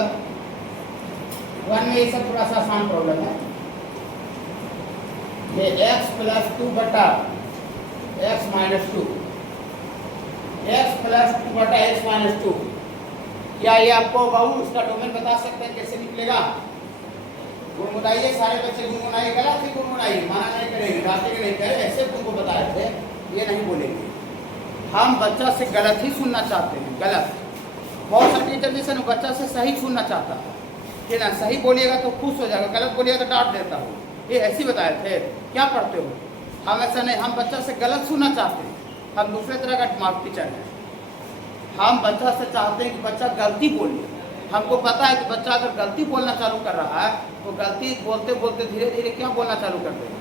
Number 1 में ये सब थोड़ा सा आसान प्रॉब्लम है। ये x प्लस 2 बटा x माइनस 2, x प्लस 2 बटा x माइनस 2, क्या ये आपको बाबू उसका डोमेन बता सकते हैं कैसे निकलेगा? गुनगुनाइए सारे बच्चे, गुनगुनाइए, गलत ही गुनगुनाइए, माना नहीं करेंगे, डांटेंगे नहीं, कहे ऐसे तुमको बताए थे, ये नहीं बोलेंगे। हम बच्चा से गलत ही सुनना चाहते हैं, गलत। बहुत सारे टीचर जैसे ना बच्चा से सही सुनना चाहता है कि ना सही बोलिएगा तो खुश हो जाएगा, गलत बोलिएगा तो डांट देता हो। ये ऐसे बताए थे, क्या पढ़ते हो? हम ऐसा नहीं, हम बच्चा से गलत सुनना चाहते हैं, हम दूसरे तरह का मार्क टीचर है। हम बच्चा से चाहते हैं कि बच्चा गलती बोले। हमको पता है कि बच्चा अगर गलती बोलना चालू कर रहा है तो गलती बोलते बोलते धीरे धीरे क्या बोलना चालू कर देगा?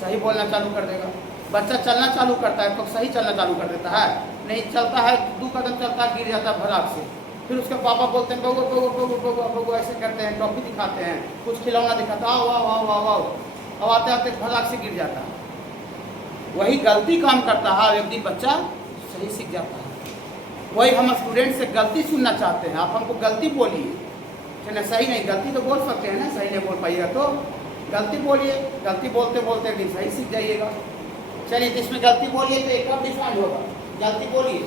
सही बोलना चालू कर देगा। बच्चा चलना चालू करता है तो सही चलना चालू कर देता है, नहीं चलता है 2 कदम चलता है गिर जाता है भड़ाक से। फिर उसके पापा बोलते हैं बबू बबू बबू बबू बबू, ऐसे करते हैं, टॉफी दिखाते हैं, कुछ खिलौना दिखाता है, वाह वाह वाह वाह, अब आते आते भड़ाक से गिर जाता है। वही गलती काम करता है, एक दिन बच्चा सही सीख जाता है। वही हम स्टूडेंट से गलती सुनना चाहते हैं, आप हमको गलती बोलिए ना, सही नहीं, गलती तो बोल सकते हैं ना, सही नहीं बोल पाइएगा तो गलती बोलिए, गलती बोलते बोलते एक दिन सही सीख जाइएगा। चलिए जिसमें गलती बोलिए तो एक कब डिफाइंड होगा? गलती बोलिए,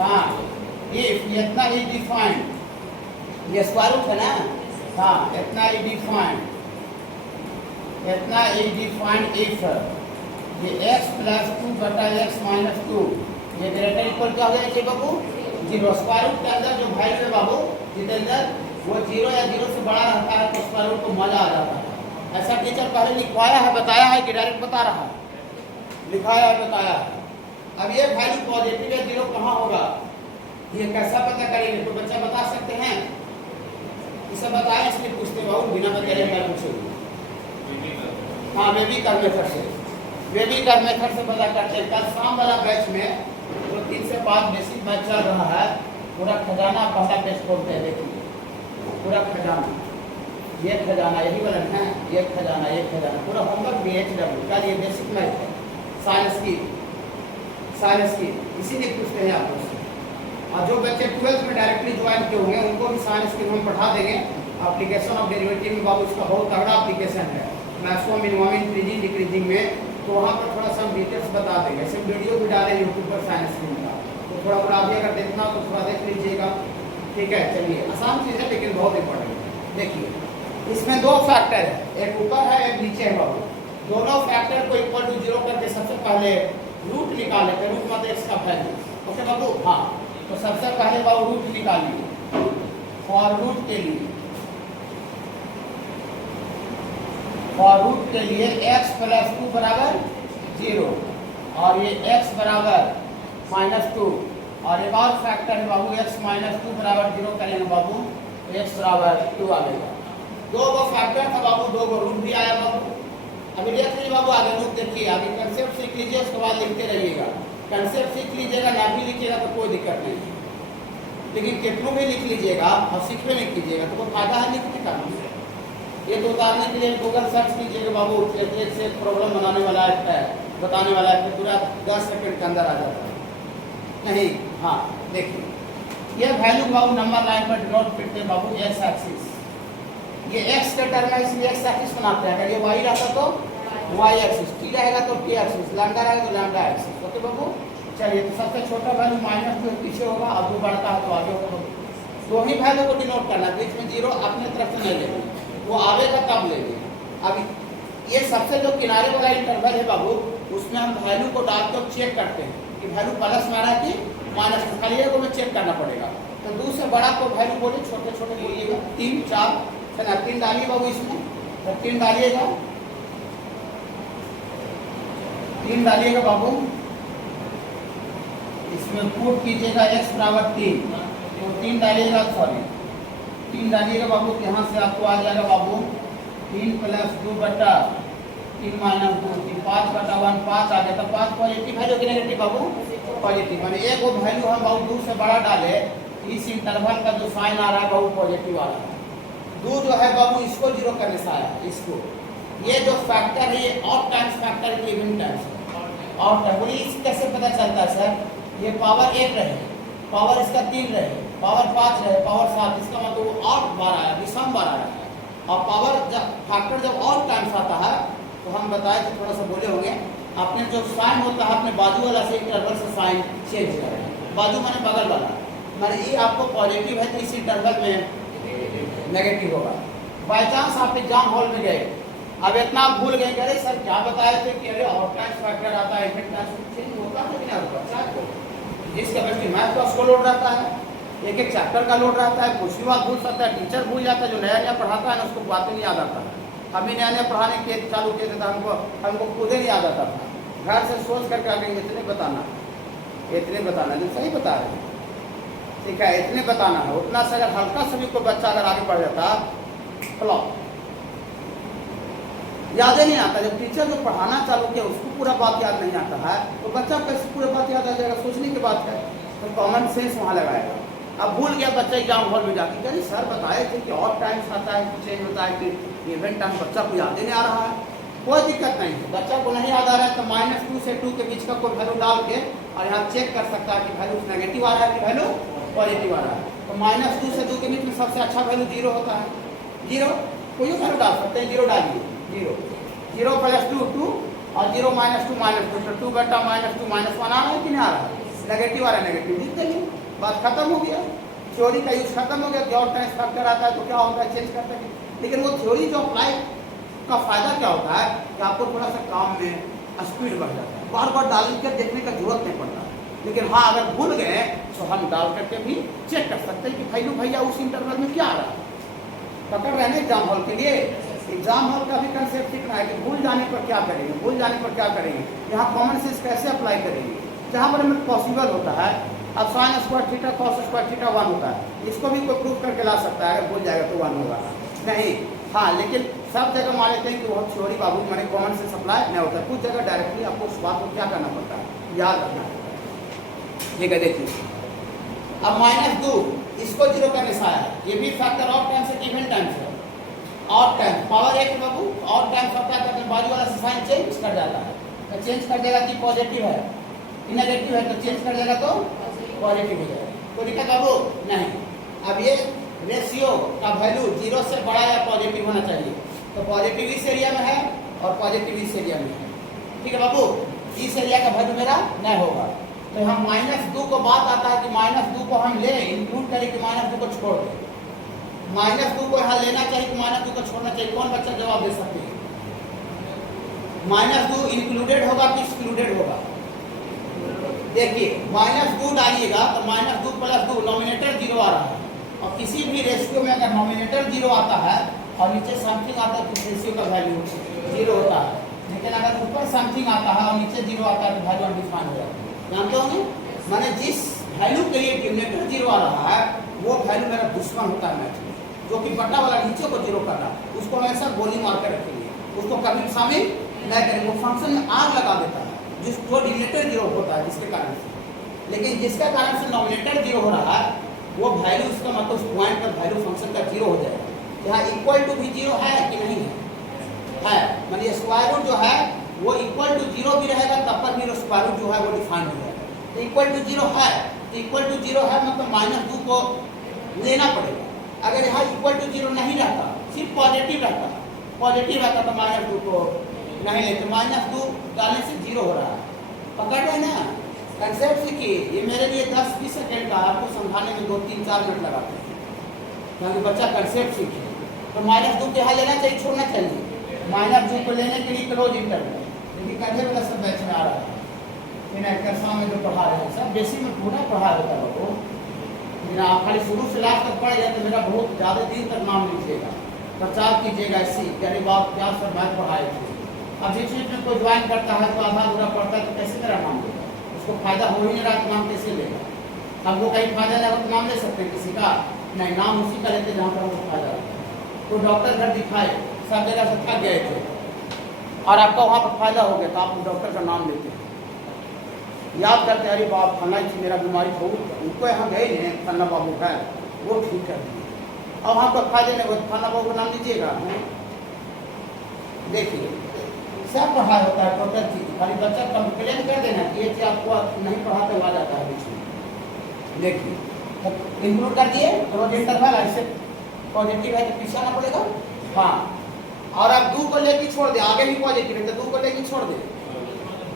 हाँ ये इतना ही डिफाइंड, ये स्क्वायर रूट है ना, हाँ इतना ही डिफाइंड, इतना ही डिफाइंड इफ ये x प्लस 2 बटा x माइनस 2 ये ग्रेटर इक्वल क्या हो जाएगा बाबू? 0। स्क्वायर रूट के अंदर जो वैल्यू है बाबू जितेंद्र, वो 0 या 0 से बड़ा रहता है तो स्क्वायर रूट को मजा आ जाता है। ऐसा टीचर पहले लिखवाया है, बताया है कि डायरेक्ट बता रहा है? लिखाया है, बताया है। अब ये वैल्यू पॉजिटिव या 0 कहाँ होगा, ये कैसा पता करेंगे? तो बच्चा बता सकते हैं, इसे बताएं, इसलिए पूछते बाबू, बिना बताए क्या पूछोगे? हाँ बेबी कर मेथड से पता करते हैं। कल शाम वाला बैच में जो 3 से 5 बेसिक बैच चल रहा है, पूरा खजाना पहला पेज खोलते हैं, देखिए पूरा खजाना, ये खजाना यही वाला है, ये खजाना पूरा होमवर्क BHW का, ये बेसिक मैथ है, साइंस की इसीलिए पूछते हैं आप उससे। और जो बच्चे 12th में डायरेक्टली ज्वाइन किए होंगे उनको भी साइंस की हम पढ़ा देंगे। एप्लीकेशन ऑफ डेरिवेटिव में बाबू इसका बहुत तगड़ा एप्लीकेशन है, मैक्सिमम मिनिमम इंक्रीजिंग डिक्रीजिंग में, तो वहाँ पर थोड़ा सा डिटेल्स बता देंगे। सिर्फ वीडियो भी डालें यूट्यूब पर साइंस स्ट्रीम का, तो थोड़ा थोड़ा भी अगर देखना हो तो थोड़ा देख लीजिएगा, ठीक है। चलिए आसान चीज़ है लेकिन बहुत इंपॉर्टेंट है। देखिए इसमें 2 फैक्टर है, एक ऊपर है एक नीचे है बाबू। दोनों फैक्टर को इक्वल टू 0 करके सबसे पहले रूट निकाल लेते हैं, रूट मतलब x का वैल्यू, ओके बाबू, हाँ। तो सबसे पहले बाबू रूट निकालिए, फॉर रूट के लिए x प्लस 2 बराबर 0 और ये x बराबर माइनस 2, और एक और फैक्टर है बाबू x माइनस 2 बराबर 0 करेंगे बाबू, x बराबर 2 आ गया। 2 गो फैक्टर था बाबू, 2 गो रूट भी आया बाबू। अभी देख लीजिए बाबू, आगे रूट देखिए, आगे कंसेप्ट सीख लीजिए, उसके बाद लिखते रहिएगा। कंसेप्ट सीख लीजिएगा, ना भी लिखिएगा तो कोई दिक्कत नहीं है, लेकिन कितनों में लिख लीजिएगा और सीखने में कीजिएगा तो कोई फायदा है लिखने का। ये तो उतारने के लिए गूगल सर्च कीजिएगा बाबू, एक से प्रॉब्लम बनाने वाला है, बताने वाला है, पूरा 10 सेकंड के अंदर आ जाता है नहीं। हाँ देखिए ये वैल्यू बाबू नंबर लाइन पर डिनोट करते हैं बाबू, x एक्सिस, ये x का टर्म है इसलिए x एक्सिस बनाते हैं। अगर ये y रहता तो y एक्सिस, t रहेगा तो t एक्सिस, लैम्डा रहेगा तो लैम्डा एक्सिस, ओके बाबू। चलिए तो सबसे छोटा वैल्यू माइनस 2 पीछे होगा, अब वो बढ़ता है तो आगे होगा। दो ही वैल्यू को डिनोट करना, बीच में 0 अपने तरफ से नहीं लेंगे, वो आवेगा तब लेंगे। अब ये सबसे जो किनारे वाला इंटरवल है बाबू, उसमें हम वैल्यू को डालकर चेक करते हैं कि वैल्यू प्लस में आ रहा है कि माइनस में, खाली को चेक करना पड़ेगा। तो 2 से बड़ा को वैल्यू बोलिए, छोटे छोटे बोलिएगा, 3 4 है 3 डालिए बाबू इसमें, तो 3 डालिएगा, 3 डालिएगा बाबू, इसमें पुट कीजिएगा x बराबर 3, तो 3 डालिएगा, सॉरी 3 डालिएगा बाबू, यहाँ से आपको आ जाएगा बाबू 3 प्लस 2 बटा 3 माइनस 2, 5 बटा 1 5 आ गया। तो 5 पॉजिटिव वैल्यू कि नेगेटिव बाबू? पॉजिटिव, माने एक वो वैल्यू हम बाबू 2 से बड़ा डाले, इस इंटरवल का जो साइन आ रहा है बाबू पॉजिटिव आ रहा है। 2 जो है बाबू इसको 0 करने से आया, इसको, ये जो फैक्टर है ये ऑड टाइम्स फैक्टर है, इवन टाइम्स ऑड है। बोलिए कैसे पता चलता है सर? ये पावर 1 रहे, पावर इसका 3 रहे, पावर 5 है, पावर 7, इसका मतलब वो 8 बार आया, विषम बार आया है। और पावर जब फैक्टर जब और टाइम्स आता है तो हम बताए थे, थोड़ा सा बोले होंगे, आपने जो साइन होता है अपने बाजू वाला से इंटरवल से साइन चेंज कर रहे हैं। बाजू माने बगल वाला, माने ये आपको पॉजिटिव है तो इस इंटरवल में नेगेटिव होगा। बाई चांस आप एग्जाम हॉल में गए, अब इतना आप भूल गए, अरे सर क्या बताए थे कि अरे और टाइम्स फैक्टर आता है, इनमें टाइम्स चेंज होता है कि नहीं होता। जिस कैपेसिटी मैथ का उसको लोड रहता है, एक एक चैप्टर का लोड रहता है, कुछ भी बात भूल सकता है, टीचर भूल जाता है, जो नया नया पढ़ाता है ना उसको बातें नहीं याद आता है। अभी नया नया पढ़ाने के चालू किए थे तो हमको खुद ही नहीं याद आता था, घर से सोच करके आगे इतने बताना जो सही बता रहे हैं, ठीक है, इतने बताना है। उतना से अगर हल्का से भी कोई बच्चा अगर आगे बढ़ जाता फ्लॉप, याद ही नहीं आता। जब टीचर जो पढ़ाना चालू किया उसको पूरा बात याद नहीं आता है तो बच्चा कैसे पूरा बात याद आ जाएगा, सोचने की बात है। तो कॉमन सेंस वहाँ लगाएगा। अब भूल गया बच्चा एग्जाम हॉल में जाके, कहीं सर बताए थे कि और टाइम्स आता है, चेंज होता है कि इवेंट टाइम, बच्चा को याद ही नहीं आ रहा है। कोई दिक्कत नहीं है, बच्चा को नहीं याद आ रहा है तो -2 से 2 के बीच का कोई वैल्यू डाल के और यहाँ चेक कर सकता है कि वैल्यू नेगेटिव आ रहा है कि वैल्यू पॉजिटिव आ रहा है। तो -2 से 2 के बीच में सबसे अच्छा वैल्यू 0 होता है। 0 कोई वैल्यू डाल सकते हैं, 0 डालिए, 0 + 2 2 और 0 - 2 -2, तो 2 बटा -2 -1 आ रहा है कि नहीं आ रहा है, नेगेटिव आ रहा है, नेगेटिव लिख देंगे, बात खत्म हो गया। थ्योरी का यूज खत्म हो गया कि और टाइम्स फैक्टर आता है तो क्या होता है, चेंज करते हैं। लेकिन वो थ्योरी जो अप्लाई का फायदा क्या होता है कि आपको थोड़ा सा काम में स्पीड बढ़ जाता है, बार बार डाल कर देखने का जरूरत नहीं पड़ता। लेकिन हाँ, अगर भूल गए तो हम डाल करके भी चेक कर सकते हैं कि भैया उस इंटरवल में क्या आ रहा है। पकड़ रहे हैं एग्जाम हॉल के लिए। एग्जाम हॉल का भी कंसेप्ट सीखना है कि भूल जाने पर क्या करेंगे, भूल जाने पर क्या करेंगे, यहाँ कॉमन सेंस कैसे अप्लाई करेंगे, जहाँ पर हमें पॉसिबल होता है। अब sin square theta cos square theta 1 होता है, इसको भी कोई प्रूव करके ला सकता है, अगर भूल जाएगा तो 1 होगा नहीं। हाँ, लेकिन सब जगह मान लेते हैं कि वो थ्योरी बाबू मैंने कॉमन सेंस अप्लाई नहीं होता है। कुछ जगह डायरेक्टली आपको उस बात को क्या करना पड़ता है, याद रखना पड़ता है। ठीक है, देखिए अब -2 इसको 0 करने से आया, ये भी फैक्टर ऑफ टाइम्स है, इवन टाइम्स है, और टाइम पावर 1 बाबू और टाइम्स ऑफ क्या करते हैं, बाजू वाला साइन चेंज कर जाता है। तो चेंज कर देगा कि पॉजिटिव है कि नेगेटिव है, तो चेंज कर देगा तो पॉजिटिव हो जाएगा। तो दिक्कत बाबू नहीं। अब ये रेशियो का वैल्यू 0 से बड़ा या पॉजिटिव होना चाहिए, तो पॉजिटिव इस एरिया में है और पॉजिटिव इस एरिया में है। ठीक है बाबू, इस एरिया का वैल्यू मेरा नहीं होगा, तो हम -2 को बात आता है कि -2 को हम ले इंक्लूड करें कि -2 को छोड़ दें। -2 को यहाँ लेना चाहिए कि -2 को छोड़ना चाहिए, कौन बच्चा जवाब दे सकते हैं? -2 इंक्लूडेड होगा कि एक्सक्लूडेड होगा? देखिए -2 डालिएगा तो -2 + 2 नॉमिनेटर 0 आ रहा है, और किसी भी रेशियो में अगर नॉमिनेटर 0 आता है और नीचे समथिंग आता है तो रेशियो का वैल्यू 0 होता है। लेकिन अगर ऊपर समथिंग आता है और नीचे 0 आता है तो वैल्यू अनडिफाइंड हो जाता है। जानते होंगे, माने जिस वैल्यू के लिए डिनोमिनेटर 0 आ रहा है वो वैल्यू मेरा दुश्मन होता है मैथ में, जो कि बटा वाला नीचे को 0 कर रहा है, उसको हमेशा गोली मार कर रखेंगे, उसको कभी शामिल नहीं करेंगे। वो फंक्शन में आग लगा देता है जिसको डिनोमिनेटर 0 होता है जिसके कारण से। लेकिन जिसका कारण से नॉमिनेटर 0 हो रहा है वो वैल्यू, उसका मतलब उस पॉइंट पर वैल्यू फंक्शन का 0 हो जाएगा। यहाँ इक्वल टू भी 0 है कि नहीं है, मतलब स्क्वायर रूट जो है वो इक्वल टू 0 भी रहेगा, तब पर भी स्क्वायर रूट जो है वो डिफाइन हो जाएगा। तो इक्वल टू 0 है, तो इक्वल टू 0 है मतलब -2 को लेना पड़ेगा। अगर यहाँ इक्वल टू 0 नहीं रहता, सिर्फ पॉजिटिव रहता तो -2 को नहीं लेते, -2 डालने से 0 हो रहा है। पकड़ रहे ना कंसेप्ट सीखिए। ये मेरे लिए 10-20 सेकेंड का, आपको समझाने में 2-3-4 मिनट लगाते हैं ताकि बच्चा कंसेप्ट सीखे। तो -2 के यहाँ लेना चाहिए, छोड़ना चाहिए। -2 को लेने के लिए क्लोज इंटरवल, लेकिन कंधे वाला सब बैच में आ रहा है, इन एक्सरसाइज में जो पढ़ा रहे हैं सब बेसिक में पूरा पढ़ा होता है वो। लेकिन आप खाली शुरू से लास्ट तक पढ़ जाए तो मेरा बहुत ज़्यादा दिन तक नाम लीजिएगा, प्रचार कीजिएगा ऐसी यानी बात क्या सर मैथ पढ़ाए थे। अब जिस चीज़ में कोई ज्वाइन करता है तो आधा अधूरा पढ़ता है तो कैसे मेरा नाम लेगा, उसको फायदा हो ही नहीं रहा तो नाम कैसे लेगा। अब वो कहीं फायदा नहीं हो तो नाम ले सकते हैं किसी का नहीं, नाम उसी का लेते जहाँ पर वो फायदा होता है। तो डॉक्टर घर दिखाए, सब जगह से थक गए थे और आपका वहाँ पर फायदा हो गया तो आप डॉक्टर का नाम लेते हैं, याद करते अरे बाप फला जी मेरा बीमारी हो, उनको यहाँ गए हैं फला बाबू है वो ठीक कर दिए। अब वहाँ पर फायदे नहीं हो फला बाबू का नाम लीजिएगा। देखिए सब पढ़ाई होता है टोटल चीज, खाली बच्चा कंप्लेन कर देना कि ये चीज आपको नहीं पढ़ाते हुआ जाता है बीच में। देखिए इंक्लूड कर दिए क्लोज इंटरवल, ऐसे पॉजिटिव है तो पीछे आना पड़ेगा। हाँ, और अब 2 को लेके छोड़ दे, आगे भी पॉजिटिव है तो 2 को लेके छोड़ दे,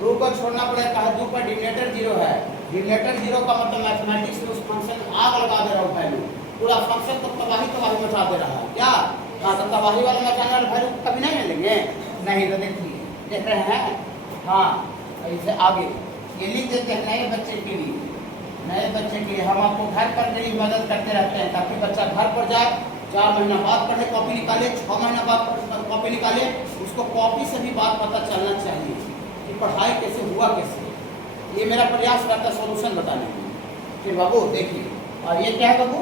2 को छोड़ना पड़ेगा। कहा 2 पर डिनोमिनेटर 0 है, डिनोमिनेटर 0 का मतलब मैथमेटिक्स में उस फंक्शन में आग लगा दे रहा हूँ वैल्यू, पूरा फंक्शन तो तबाही मचा दे रहा है क्या। हाँ, तो तबाही वाला मचाने वाले वैल्यू कभी नहीं मिलेंगे, नहीं। तो देखिए देख रहे हैं, हाँ ऐसे आगे ये लिख देते हैं नए बच्चे के लिए, नए बच्चे के लिए हम आपको घर पर मेरी मदद करते रहते हैं ताकि बच्चा घर पर जाए, 4 महीना बाद पढ़े, कॉपी निकाले, 6 महीना बाद कॉपी निकाले, उसको कॉपी से भी बात पता चलना चाहिए कि पढ़ाई कैसे हुआ कैसे। ये मेरा प्रयास रहता है सॉल्यूशन बताने में। फिर बाबू देखिए, और ये क्या है बाबू,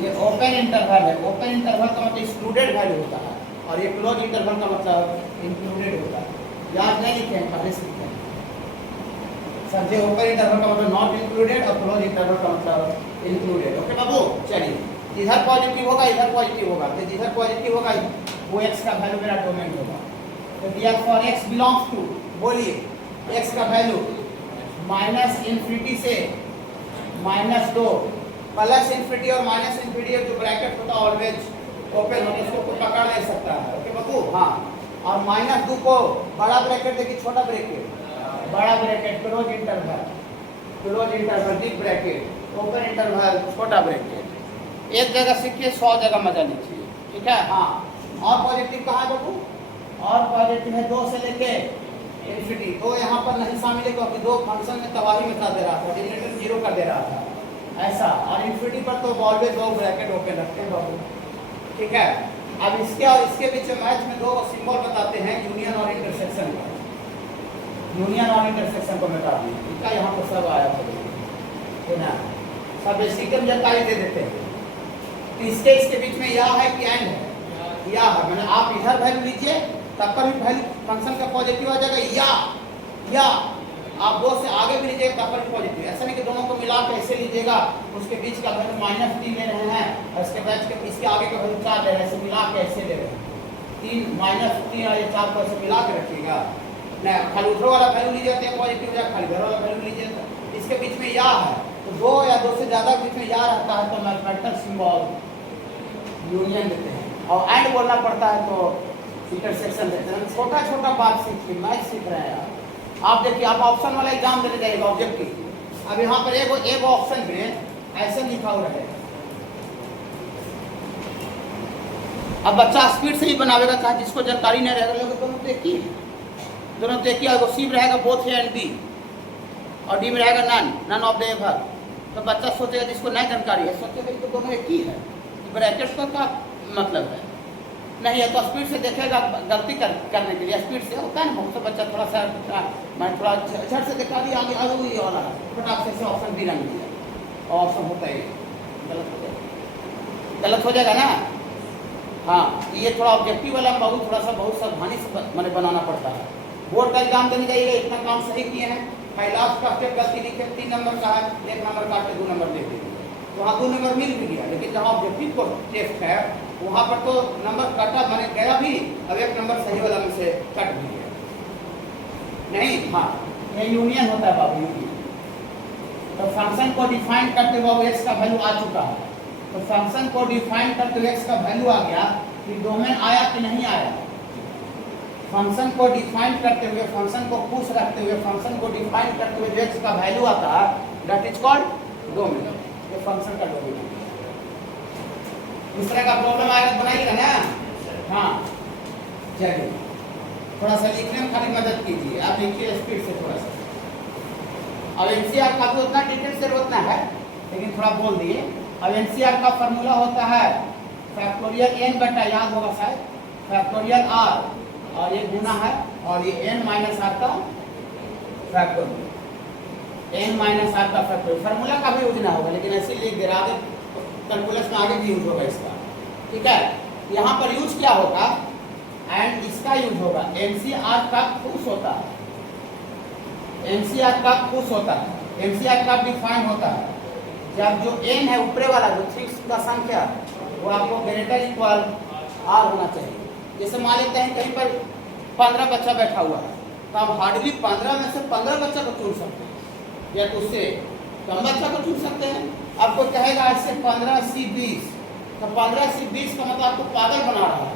ये ओपन इंटरवल है। ओपन इंटरवल का मतलब एक्सक्लूडेड वैल्यू होता है और ये क्लोज इंटरवल का मतलब इंक्लूडेड होता है। याद नहीं लिखे हैं, पहले से लिखे हैं। समझे, ओपन इंटरवल का मतलब नॉट इंक्लूडेड और क्लोज इंटरवल का मतलब इंक्लूडेड। ओके बाबू, चलिए इधर पॉजिटिव होगा इधर पॉजिटिव होगा, तो जिधर पॉजिटिव होगा वो x का वैल्यू मेरा डोमेन होगा। तो दिया फॉर x बिलोंग्स टू, बोलिए x का वैल्यू -∞ से -2, प्लस इन्फिनिटी और माइनस इन्फिनिटी जो ब्रैकेट होता है ऑलवेज ओपन होता है, उसको कोई पकड़ नहीं सकता है। ओके बाबू, हाँ। और -2 को बड़ा ब्रैकेट देखिए, छोटा ब्रैकेट, बड़ा bracket, close interval, close interval, deep bracket, open interval, छोटा ब्रैकेट। एक जगह सीखिए 100 जगह मजा लीजिए, ठीक है। हाँ, और पॉजिटिव कहाँ है बाबू, और पॉजिटिव है 2 से लेके इन्फिनिटी। तो यहाँ पर नहीं शामिल है क्योंकि 2 फंक्शन में तबाही मचा दे रहा था, डिनोमिनेटर 0 कर दे रहा था ऐसा। और इन्फिनिटी पर तो ऑलवेज 2 ब्रैकेट ओपन रखते हैं बाबू, ठीक है। अब इसके और इसके बीच में मैथ में 2 सिंबल बताते हैं, यूनियन और इंटरसेक्शन का। यूनियन और इंटरसेक्शन को बता दिए, इसका यहाँ पर सब आया है ना, सब बेसिक जानकारी दे देते हैं। तो इसके बीच में या है कि एंड है, या है, मैंने आप इधर वैल्यू लीजिए तब पर भी वैल्यू फंक्शन का पॉजिटिव आ जाएगा, या आप 2 से आगे भी लीजिएगा तब पर भी पॉजिटिव। ऐसा नहीं कि दोनों को मिला के ऐसे लीजिएगा, उसके बीच का वैल्यू -3 ले रहे हैं और इसके बीच के इसके आगे का वैल्यू 4 ले रहे हैं, ऐसे मिला के ऐसे ले रहे हैं। 3 -3 और ये 4 को ऐसे मिला के रखिएगा ना, खाली उधर वाला वैल्यू लीजिए तो पॉजिटिव या खाली इधर वाला वैल्यू लीजिए तो इसके बीच में या है, तो 2 या 2 से ज़्यादा बीच में या रहता है तो मैथमेटिकल सिंबल यूनियन देते हैं, और एंड बोलना पड़ता है तो इंटरसेक्शन देते हैं। छोटा छोटा बात सीखिए, मैथ सीख रहे हैं आप। देखिए, आप ऑप्शन वाला एग्जाम देने जाइएगा ऑब्जेक्टिव, अब यहाँ पर एक ऑप्शन में ऐसे लिखा हुआ है, अब बच्चा स्पीड से ही बनावेगा, चाहे जिसको जानकारी नहीं रहेगा, लोग दोनों तो एक ही है, दोनों तो एक ही है। सी में रहेगा बोथ ए एंड बी और डी में रहेगा नन ऑफ द एबव। तो बच्चा सोचेगा, जिसको नहीं जानकारी है सोचेगा कि तो दोनों एक ही है, ब्रैकेट का क्या मतलब है, नहीं है तो स्पीड से देखेगा गलती करने के लिए, स्पीड से होता है ना बहुत से बच्चा थोड़ा सा, मैं थोड़ा झट से दिखा दिया आगे आगे ये वाला फटाक से ऑप्शन भी रंग दिया, ऑप्शन होता है गलत हो जाएगा ना। हाँ, ये थोड़ा ऑब्जेक्टिव वाला बहुत बहुत सावधानी से मैंने बनाना पड़ता है। बोर्ड का एग्जाम देने जाइएगा, इतना काम सही किए हैं, लास्ट का स्टेप गलती लिखे, 3 नंबर का है, 1 नंबर काट के 2 नंबर दे दीजिए, तो वहाँ 2 नंबर मिल भी गया। लेकिन जहाँ ऑब्जेक्टिव को टेस्ट है वहाँ पर तो नंबर कटा मैंने गया भी, अब 1 नंबर सही वाला में से कट भी गया नहीं। हाँ, ये यूनियन होता है बाबू, यूनियन। तो फंक्शन को डिफाइन करते बाबू x का वैल्यू आ चुका है, तो फंक्शन को डिफाइन करते हुए x का वैल्यू आ गया, फिर डोमेन आया कि नहीं आया। फंक्शन को डिफाइन करते हुए, फंक्शन को खुश रखते हुए, फंक्शन को डिफाइन करते हुए जो x का वैल्यू आता है दैट इज कॉल्ड डोमेन, ये फंक्शन का डोमेन है। इस तरह का प्रॉब्लम आएगा तो बनाइएगा ना। हाँ, चलिए थोड़ा सा लिखने में खाली मदद कीजिए, आप लिखिए स्पीड से थोड़ा सा। अब एनसीआर का भी उतना डिटेल से उतना है, लेकिन थोड़ा बोल दिए। अब एनसीआर का फॉर्मूला होता है फैक्टोरियल n बटा, याद होगा शायद, फैक्टोरियल r और ये गुना है और ये n माइनस r का फैक्टोरियल, n माइनस r का फैक्टोरियल। फार्मूला का भी यूज ना होगा, लेकिन ऐसे लिख दे रहा है, कैलकुलस में आगे भी यूज होगा इसका, ठीक है। यहाँ पर यूज क्या होगा, एंड इसका यूज होगा। एनसीआर का खुश होता है, एनसीआर का खुश होता है, एनसीआर का डिफाइन होता है जब जो n है ऊपरे वाला जो 6 का संख्या वो आपको ग्रेटर इक्वल r होना चाहिए। जैसे मान लेते हैं कहीं पर 15 बच्चा बैठा हुआ है, तो आप हार्डली 15 में से 15 बच्चा को चुन सकते हैं, या तो उससे तो हम बच्चा को चुन सकते हैं। आपको कहेगा इससे 15C20, तो 15C20 का मतलब आपको पागल बना रहा है।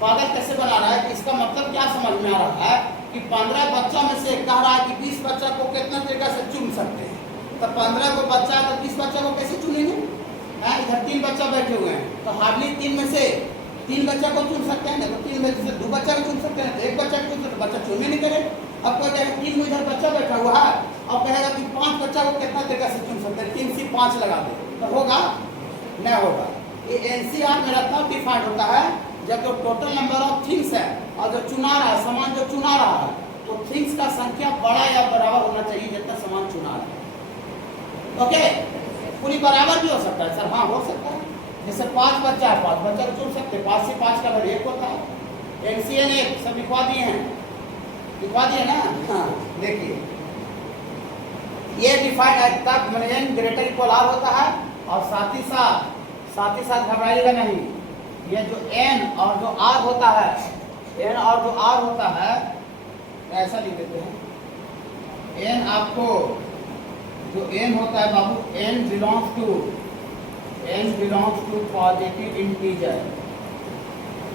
पागल कैसे बना रहा है कि इसका मतलब क्या समझ में आ रहा है कि 15 बच्चा में से कह रहा है कि 20 बच्चा को कितना तरीका से चुन सकते हैं। तो 15 को बच्चा है तो 20 बच्चा को कैसे चुनेंगे? इधर 3 बच्चा बैठे हुए हैं तो हार्डली 3 में से 3 बच्चा को चुन सकते हैं, तो 3 में से 2 बच्चा को चुन सकते हैं, तो 1 बच्चा को चुन सकते हैं, बच्चा चुनने नहीं करे। अब कोई कहेगा 3 में इधर बच्चा बैठा हुआ है और कहेगा कि 5 बच्चा को कितना तरीका से चुन सकते हैं, 3 से 5 लगा दे, तो होगा? नहीं होगा। ये एनसीआर मेरा तब डिफाइंड होता है जब जो टोटल नंबर ऑफ थिंग्स है और जो चुना रहा है सामान जो चुना रहा है तो थिंग्स का संख्या बड़ा या बराबर होना चाहिए जितना सामान चुना रहा है। ओके, पूरी बराबर भी हो सकता है सर, हाँ हो सकता है। जैसे 5 बच्चा है, 5 बच्चा को चुन सकते हैं, 5 से 5 का वैल्यू 1 होता है। एनसीएन 1 सब लिखवा दिए हैं, लिखवा दिए ना? हाँ देखिए, ये डिफाइंड तब n ग्रेटर इक्वल आर होता है और साथ ही साथ घबराइएगा नहीं, ये जो n और जो r होता है, n और जो r होता है ऐसा लिख देते हैं। n आपको जो n होता है बाबू, n belongs to positive integer.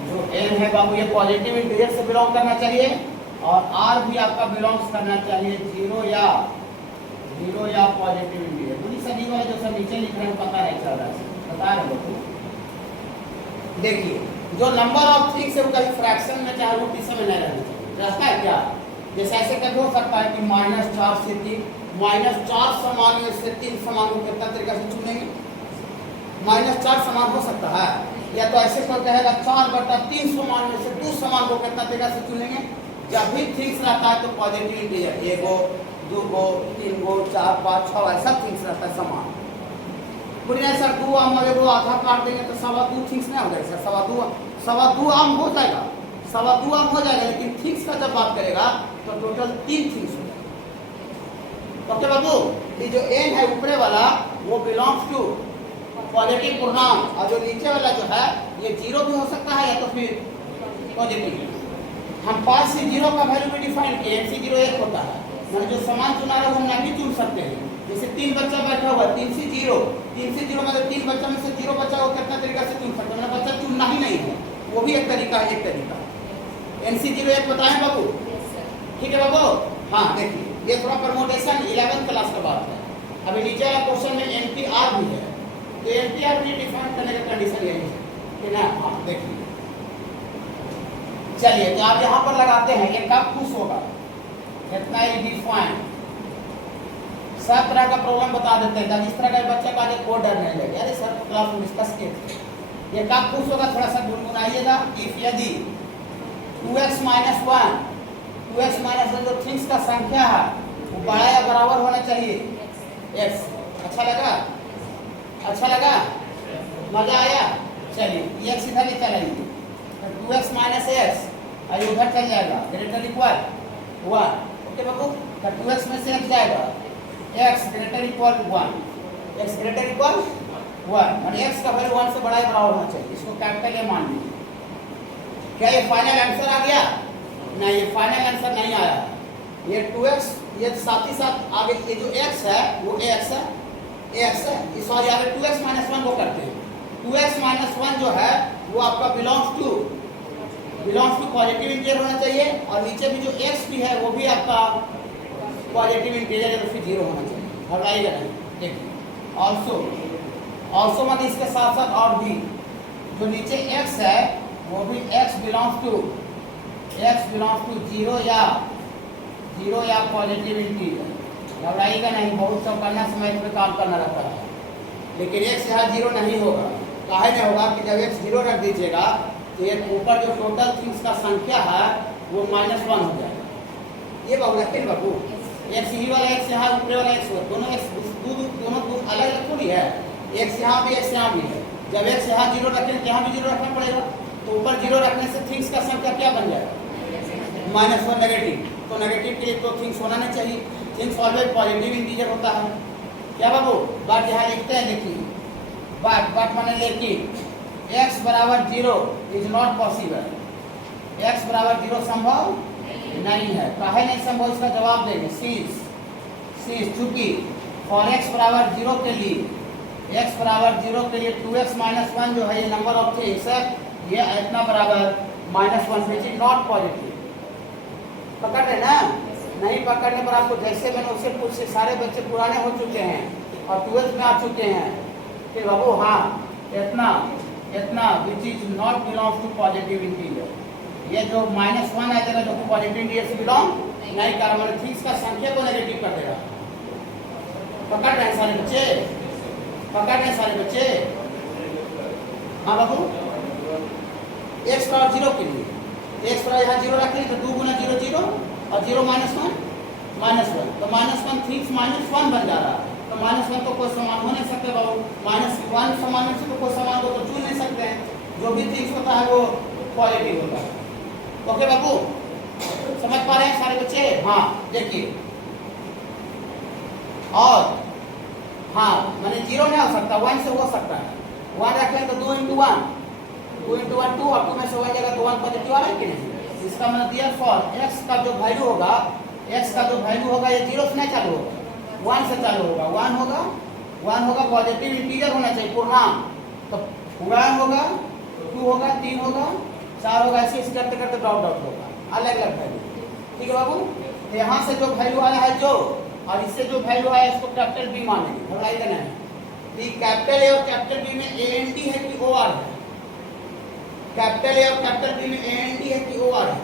जो n है बाबू ये पॉजिटिव इंटीजर से बिलोंग करना चाहिए और r भी आपका बिलोंग्स करना चाहिए जीरो या पॉजिटिव इंटीजर। मुझे सभी वाले जो सब नीचे लिख रहे हैं पता नहीं चल रहा है, बता रहे हो। देखिए जो नंबर ऑफ थिंग्स है वो कभी फ्रैक्शन में चाहे रूट में नहीं रहना चाहिए। रास्ता है क्या? जैसे ऐसे कभी हो सकता है कि -4 से 3, -4 समान में से 3 समान को कितना तरीका से चुनेंगे? -4 समान हो सकता है। या तो ऐसे कोई कहेगा 4/3 समान में से 2 समान को कितना तरीका से चुनेंगे? जब भी थिंग्स रहता है तो पॉजिटिव इंटीजर 1 गो 2 गो 3 गो 4 5 6 ऐसा थिंग्स रहता है समान। पूरी नहीं सर 2 आम अगर वो आधा काट देंगे तो 2.25 थिंग्स नहीं हो जाएगा सर, 2.25 आम हो जाएगा, 2.25 आम हो जाएगा, लेकिन थिंग्स का जब बात करेगा तो टोटल 3 थिंग्स हो जाएगा। ओके बाबू, ये जो n है ऊपरे वाला वो बिलोंग्स टू पॉजिटिव पूर्णांक और जो नीचे वाला जो है ये 0 भी हो सकता है या तो फिर पॉजिटिव। हम 5 से 0 का वैल्यू भी डिफाइन किए, n से 0 1 होता है, मतलब जो समान चुना रहा है वो हम नहीं चुन सकते हैं। जैसे 3 बच्चा बैठा हुआ है, 3 से 0 मतलब 3 बच्चा में से 0 बच्चा को कितना तरीका से चुन सकते हैं? मतलब बच्चा चुनना ही नहीं है, वो भी एक तरीका है, एक तरीका। NC0 1 बताएं बाबू? ठीक है बाबू? हाँ देखिए, ये थोड़ा परमोटेशन 11th क्लास का बात है। अभी नीचे वाला क्वेश्चन में NPR भी है, तो NPR भी डिफाइन करने का कंडीशन यही है ना? हाँ देखिए, चलिए तो आप यहाँ पर लगाते हैं, ये कब खुश होगा इतना ही डिफाइन। सब तरह का प्रॉब्लम बता देते हैं, जिस तरह का बच्चा का कोई डर नहीं लगे। अरे सर क्लास में डिस्कस किए थे, ये कब खुश होगा थोड़ा सा गुनगुनाइएगा। इफ यदि 2x - 1 जो थिंग्स का संख्या है वो बड़ा या बराबर होना चाहिए x। अच्छा लगा? अच्छा लगा? मजा आया? चलिए x इधर ले चलाइए, 2x - x और उधर चल जाएगा ग्रेटर इक्वल 1। ओके बाबू, 2x में से x जाएगा, x greater equal 1, x greater equal 1 और x का वैल्यू 1 से बड़ा या बराबर होना चाहिए। इसको कैपिटल ए मान लीजिए। क्या ये फाइनल आंसर आ गया? नहीं, ये फाइनल आंसर नहीं आया। ये 2x, ये साथ ही साथ आगे ये जो x है वो x है, सॉरी आगे 2x - 1 को करते हैं। 2x - 1 जो है वो आपका बिलोंग्स टू पॉजिटिव इंटीजर होना चाहिए और नीचे भी जो x भी है वो भी आपका पॉजिटिव इंटीजर या फिर 0 होना चाहिए। हटाइएगा नहीं। देखिए ऑल्सो मतलब इसके साथ साथ और भी जो नीचे x है वो भी x बिलोंग्स टू 0 या पॉजिटिव इंटीजर। घबराइएगा नहीं, बहुत सब करना समय पे काम करना रहता है, लेकिन x यहाँ 0 नहीं होगा। काहे नहीं होगा कि जब x 0 रख दीजिएगा तो ये ऊपर जो टोटल थिंग्स का संख्या है वो -1 हो जाएगा। ये बाबू रखें बाबू, x ही वाला x यहाँ ऊपर वाला x दोनों दोनों अलग अलग थोड़ी है, x यहाँ भी x यहाँ भी है। जब x यहाँ 0 रखें यहाँ भी 0 रखना पड़ेगा, तो ऊपर 0 रखने से थिंग्स का संख्या क्या बन जाएगा? -1 नेगेटिव। तो नेगेटिव के लिए तो थिंग्स होना नहीं चाहिए, थिंग्स ऑलवेज पॉजिटिव इंटीजर होता है। क्या बाबू? बट यहाँ लिखते हैं, देखिए बट माने लेकिन x बराबर 0 इज नॉट पॉसिबल। x बराबर 0 संभव नहीं है। काहे नहीं संभव? इसका जवाब देंगे शीश, चूंकि फॉर x बराबर 0 के लिए, x बराबर 0 के लिए 2x माइनस 1 जो है ये नंबर ऑफ थिंग्स है, ये इतना बराबर -1 विच इज नॉट पॉजिटिव। पकड़ रहे ना? नहीं पकड़ने पर आपको जैसे मैंने उससे पूछ से सारे बच्चे पुराने हो चुके हैं और 12th में आ चुके हैं कि बाबू हाँ इतना which is not belongs to positive integer. ये जो -1 आ जाएगा जो कि पॉजिटिव इंटीजर से बिलोंग नहीं कर रहा, थिंग्स का संख्या को नेगेटिव कर देगा। पकड़ रहे हैं सारे बच्चे? पकड़ रहे हैं सारे बच्चे? हाँ बाबू, x बराबर 0 के लिए x बराबर यहाँ 0 रखें तो 2 गुना 0 0 और 0 -1 -1 तो -1 थिंग्स -1 बन जा रहा है। तो -1 तो कोई समान हो नहीं सकते बाबू, -1 समान से तो कोई समान को तो चुन नहीं सकते हैं। जो भी थिंग्स होता है वो पॉजिटिव होता है। ओके बाबू, समझ पा रहे हैं सारे बच्चे? हाँ देखिए, और हाँ मैंने 0 नहीं हो सकता, 1 से हो सकता है। 1 रखें तो 2 × 1 2 और 2 में से 1 जाएगा तो 1 पॉजिटिव आ रहा है कि नहीं? इसका मतलब दिया फॉर x का जो वैल्यू होगा, x का जो वैल्यू होगा ये 0 से नहीं चालू होगा, 1 से चालू होगा। 1 होगा पॉजिटिव इंटीजर होना चाहिए पूर्णांक, तो 1 होगा, 2 होगा, 3 होगा, 4 होगा, ऐसे करते करते डॉट डॉट होगा, अलग अलग वैल्यू। ठीक है बाबू, यहाँ से जो वैल्यू आया है जो, और इससे जो वैल्यू आया इसको कैपिटल बी मानेंगे, घबराई देना है। कैपिटल ए और कैपिटल बी में AND है कि OR है? कैपिटल ए और कैपिटल बी में AND है कि OR है?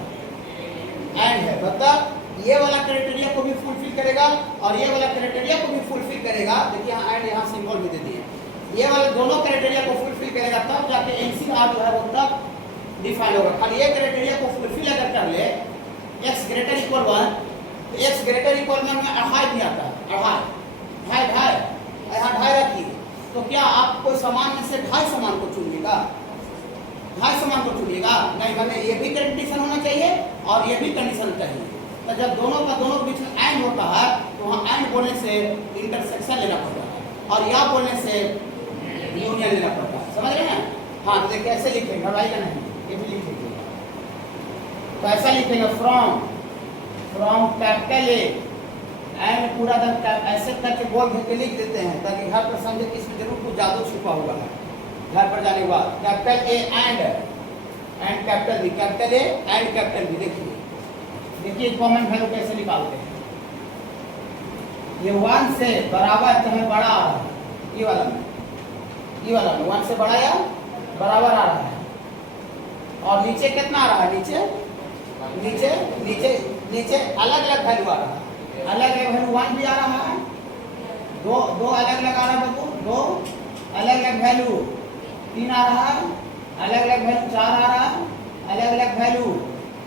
एंड है, मतलब ये वाला क्राइटेरिया को भी फुलफिल करेगा और ये वाला क्राइटेरिया को भी फुलफिल करेगा। देखिए यहाँ एंड यहाँ सिंबल भी दे दिए। ये वाले दोनों क्राइटेरिया को फुलफिल करेगा तब जाके NCR जो है वो तब डिफाइन होगा। और ये क्राइटेरिया को फुलफिल अगर कर ले x greater equal 1, x greater equal 1 में अढ़ाई भी आता है, अढ़ाई यहाँ ढाई रखिए, तो क्या आप कोई समान में से ढाई समान को चुनिएगा? ढाई समान को चुनिएगा नहीं, मतलब ये भी कंडीशन होना चाहिए और ये भी कंडीशन चाहिए। तो जब दोनों का दोनों के बीच में एंड होता है तो वहाँ एंड बोलने से इंटरसेक्शन लेना पड़ता है और या बोलने से यूनियन लेना पड़ता है। समझ रहे हैं? हाँ तो देखिए ऐसे लिखेंगे, घबराइएगा नहीं, ये भी लिखेंगे। तो ऐसा लिखेंगे फ्रॉम कैपिटल ए एंड पूरा ऐसे करके बोल के लिख देते हैं ताकि घर पर समझे कि इसमें जरूर कुछ जादू छुपा हुआ है। घर पर जाने के बाद capital A and capital B, capital A and capital B. देखिए कॉमन वैल्यू कैसे निकालते हैं। ये 1 से बराबर चाहे बड़ा आ रहा है, ये वाला में 1 से बड़ा या बराबर आ रहा है, और नीचे कितना आ रहा है? नीचे अलग अलग वैल्यू आ रहा है। अलग अलग वैल्यू 1 भी आ रहा है, दो अलग अलग आ रहा है बाबू, 2 अलग अलग वैल्यू, 3 आ रहा है, अलग अलग वैल्यू 4 आ रहा है, अलग अलग वैल्यू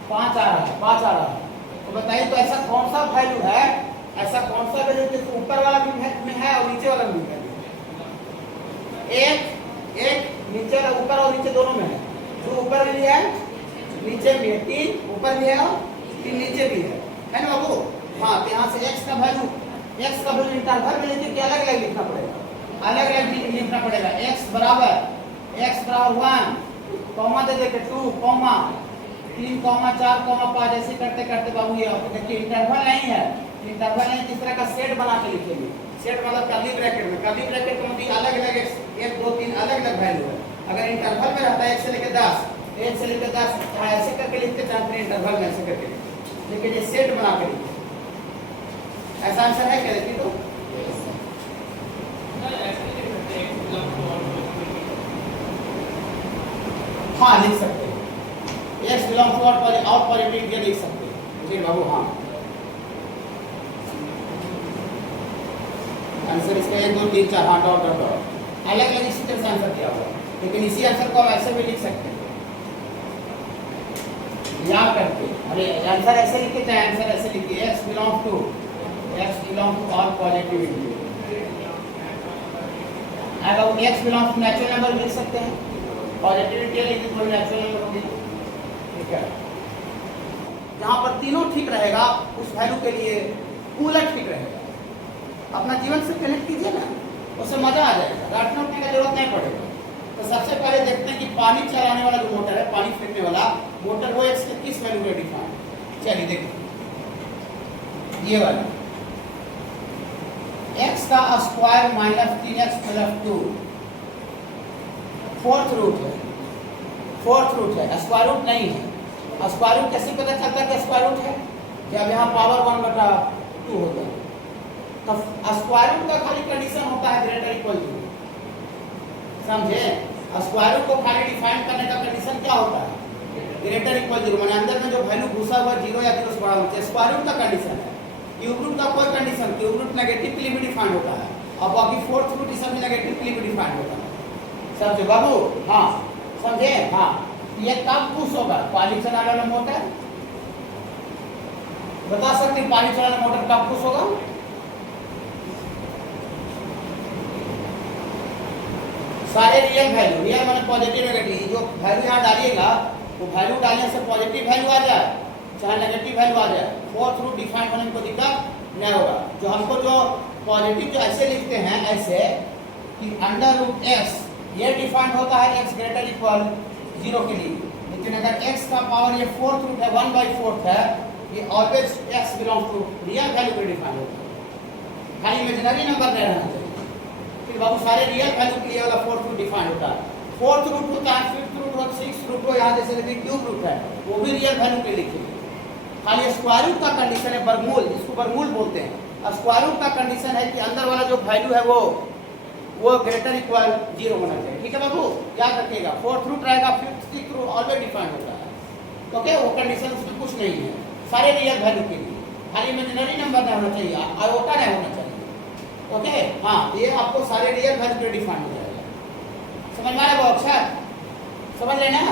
5 आ रहा है। तो बताइए तो ऐसा कौन सा वैल्यू है, ऐसा कौन सा वैल्यू जो ऊपर वाला भी में है और नीचे वाला भी है? एक नीचे ऊपर और नीचे दोनों में है। जो ऊपर भी है नीचे भी है, 3 ऊपर भी है और 3 नीचे भी है ना बाबू? हाँ तो यहाँ से x का वैल्यू इंटरवल में लेके कि अलग अलग लिखना पड़ेगा, अलग अलग लिखना पड़ेगा। x बराबर 1 कॉमा दे देके 2 कॉमा 3 कॉमा 4 कॉमा 5 ऐसे करते करते बाबू ये देखिए इंटरवल नहीं है, इंटरवल नहीं, किस तरह का सेट बना के लिखेंगे। सेट मतलब कर्ली ब्रैकेट में, कर्ली ब्रैकेट में मतलब अलग अलग 1 2 3 अलग अलग वैल्यू है। अगर इंटरवल में रहता है 1 से लेकर 10 ऐसे करके लिखते चाहे इंटरवल में ऐसे करके, लेकिन ये सेट बना के लिखते। ऐसा आंसर है क्या? देखिए तो हाँ लिख सकते हैं, x बिलोंग टू और पॉजिटिव ये लिख सकते हैं। ठीक बाबू, हाँ आंसर इसका 1 2 3 4 हाँ डॉट डॉट डॉट अलग अलग इसी तरह से आंसर दिया हुआ है, लेकिन इसी आंसर को हम ऐसे भी लिख सकते हैं याद करके। अरे आंसर ऐसे लिखे चाहे आंसर ऐसे लिखिए, x belong to all positive integer. अगर x belong to natural number लिख सकते हैं, पॉजिटिव इंटीजर लिखिए तो नेचुरल नंबर होगी। ठीक है, जहाँ पर तीनों ठीक रहेगा उस वैल्यू के लिए उलट ठीक रहेगा। अपना जीवन से कनेक्ट कीजिए ना, उससे मजा आ जाएगा, रटने उठने का जरूरत नहीं पड़ेगा। तो सबसे पहले देखते हैं कि पानी चलाने वाला जो मोटर है, पानी फेंकने वाला मोटर, वो x के किस वैल्यू में डिफाइन। चलिए देखिए ये वाला x का square minus 3x plus 2 fourth root है, स्क्वायर रूट नहीं है। स्क्वायर रूट कैसे पता चलता है कि स्क्वायर रूट है? जब यहाँ पावर 1/2 हो गया, तो स्क्वायर रूट का खाली कंडीशन होता है ग्रेटर इक्वल टू, समझे? स्क्वायर रूट को खाली डिफाइन करने का कंडीशन क्या होता है? ग्रेटर इक्वल 0, माने अंदर में जो वैल्यू घुसा हुआ 0 या 0 से बड़ा होना चाहिए, स्क्वायर रूट का कंडीशन है। क्यूब रूट का कोई कंडीशन, क्यूब रूट नेगेटिव के लिए भी डिफाइन होता है और बाकी फोर्थ रूट इस सब नेगेटिव के लिए भी डिफाइन होता है। समझे बाबू? हाँ समझे? हाँ, ये कब पुश होगा? पानी चलाने वाला मोटर बता सकते हैं, पानी चलाने वाला मोटर कब पुश होगा? सारे रियल वैल्यू, रियल माने पॉजिटिव नेगेटिव, जो वैल्यू यहाँ डालिएगा वो वैल्यू डालने से पॉजिटिव वैल्यू आ जाए चाहे नेगेटिव वैल्यू आ जाए, फोर्थ रूट डिफाइन होने में कोई दिक्कत नहीं होगा। जो हमको जो पॉजिटिव जो ऐसे लिखते हैं ऐसे कि अंडर रूट एक्स, ये डिफाइन होता है x ग्रेटर इक्वल 0 के लिए, लेकिन अगर x का पावर ये फोर्थ रूट है 1/4 है, ये always x belongs to real value पे डिफाइन होता है, खाली इमेजिनरी नंबर नहीं रहना चाहिए। फिर बाबू सारे रियल वैल्यू के लिए वाला फोर्थ रूट डिफाइन होता है। फोर्थ रूट होता है, फिफ्थ रूट हो, सिक्स्थ रूट हो, यहाँ जैसे देखिए क्यूब रूट है वो भी रियल वैल्यू के लिखेंगे। खाली स्क्वायर रूट का कंडीशन है वर्गमूल, जिसको वर्गमूल बोलते हैं। स्क्वायर रूट का कंडीशन है कि अंदर वाला जो वैल्यू है वो ग्रेटर इक्वल 0 होना चाहिए। ठीक है बाबू, याद रखिएगा। फोर्थ रूट रहेगा, fifth sixth root always define होता है। ओके, वो कंडीशन उसमें कुछ नहीं है, सारे रियल वैल्यू के लिए, खाली इमेजिनरी नंबर नहीं होना चाहिए, आयोटा नहीं होना चाहिए। ओके हाँ, ये आपको सारे रियल वैल्यू पे डिफाइन हो जाएगा। समझ में आ रहा है अक्षर? समझ लेना।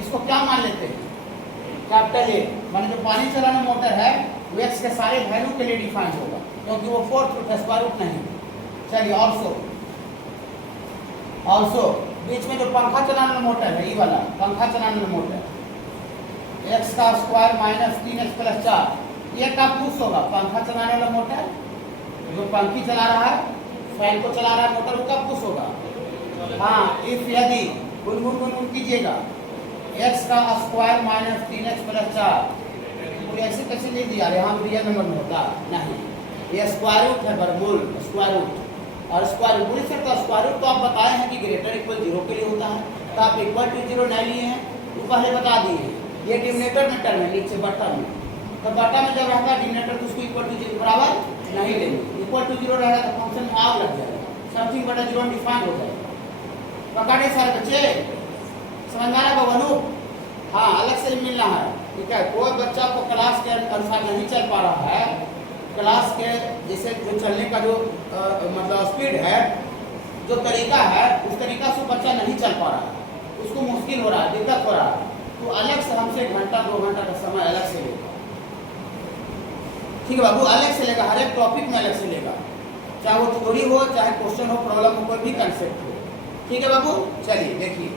इसको क्या मान लेते हैं? कैपिटल ए, माने जो पानी चलाना मोटर है वो एक्स के सारे वैल्यू के लिए डिफाइन होगा, क्योंकि वो फोर्थ रूट है, स्क्वायर रूट नहीं। चलिए ऑल्सो बीच में जो पंखा चलाने वाला मोटर है, ये वाला पंखा चलाने वाला मोटर, एक्स का स्क्वायर माइनस 3x प्लस 4, ये कब पुश होगा? पंखा चलाने वाला मोटर जो पंखी चला रहा है, फैन को चला रहा है मोटर, वो कब पुश होगा? हाँ, इफ यदि गुनगुन कीजिएगा x का स्क्वायर माइनस 3x प्लस 4, तो ऐसे कैसे ले दिया? यहाँ रियल नंबर में होता नहीं, ये स्क्वायर रूट है, वर्गमूल स्क्वायर रूट। और स्क्वायर रूट बोल सकता है, स्क्वायर रूट तो आप बताए हैं कि ग्रेटर इक्वल 0 के लिए होता है, तो आप इक्वल टू 0 नहीं लिए हैं, वो पहले बता दिए हैं। ये डिनोमिनेटर में टर्म है, नीचे बट्टा में, तो बट्टा में जब रहता है डिनोमिनेटर तो उसको इक्वल टू 0 बराबर नहीं लेंगे। इक्वल टू 0 रहेगा तो फंक्शन में आग लग जाएगा, समथिंग बटा 0 डिफाइन हो जाएगा। पकड़े सारे बच्चे, समझ में आ रहा है? हाँ, अलग से मिलना है। ठीक है, कोई बच्चा को क्लास के अनुसार नहीं चल पा रहा है, क्लास के जैसे जो चलने का जो मतलब स्पीड है, जो तरीका है, उस तरीका से बच्चा नहीं चल पा रहा है, उसको मुश्किल हो रहा है, दिक्कत हो रहा है, तो अलग से हमसे घंटा 2 घंटा का समय अलग से लेगा। ठीक है बाबू, अलग से लेगा, हर एक टॉपिक में अलग से लेगा, चाहे वो थ्योरी हो, चाहे क्वेश्चन हो, प्रॉब्लम हो, कोई भी कंसेप्ट हो। ठीक है बाबू, चलिए देखिए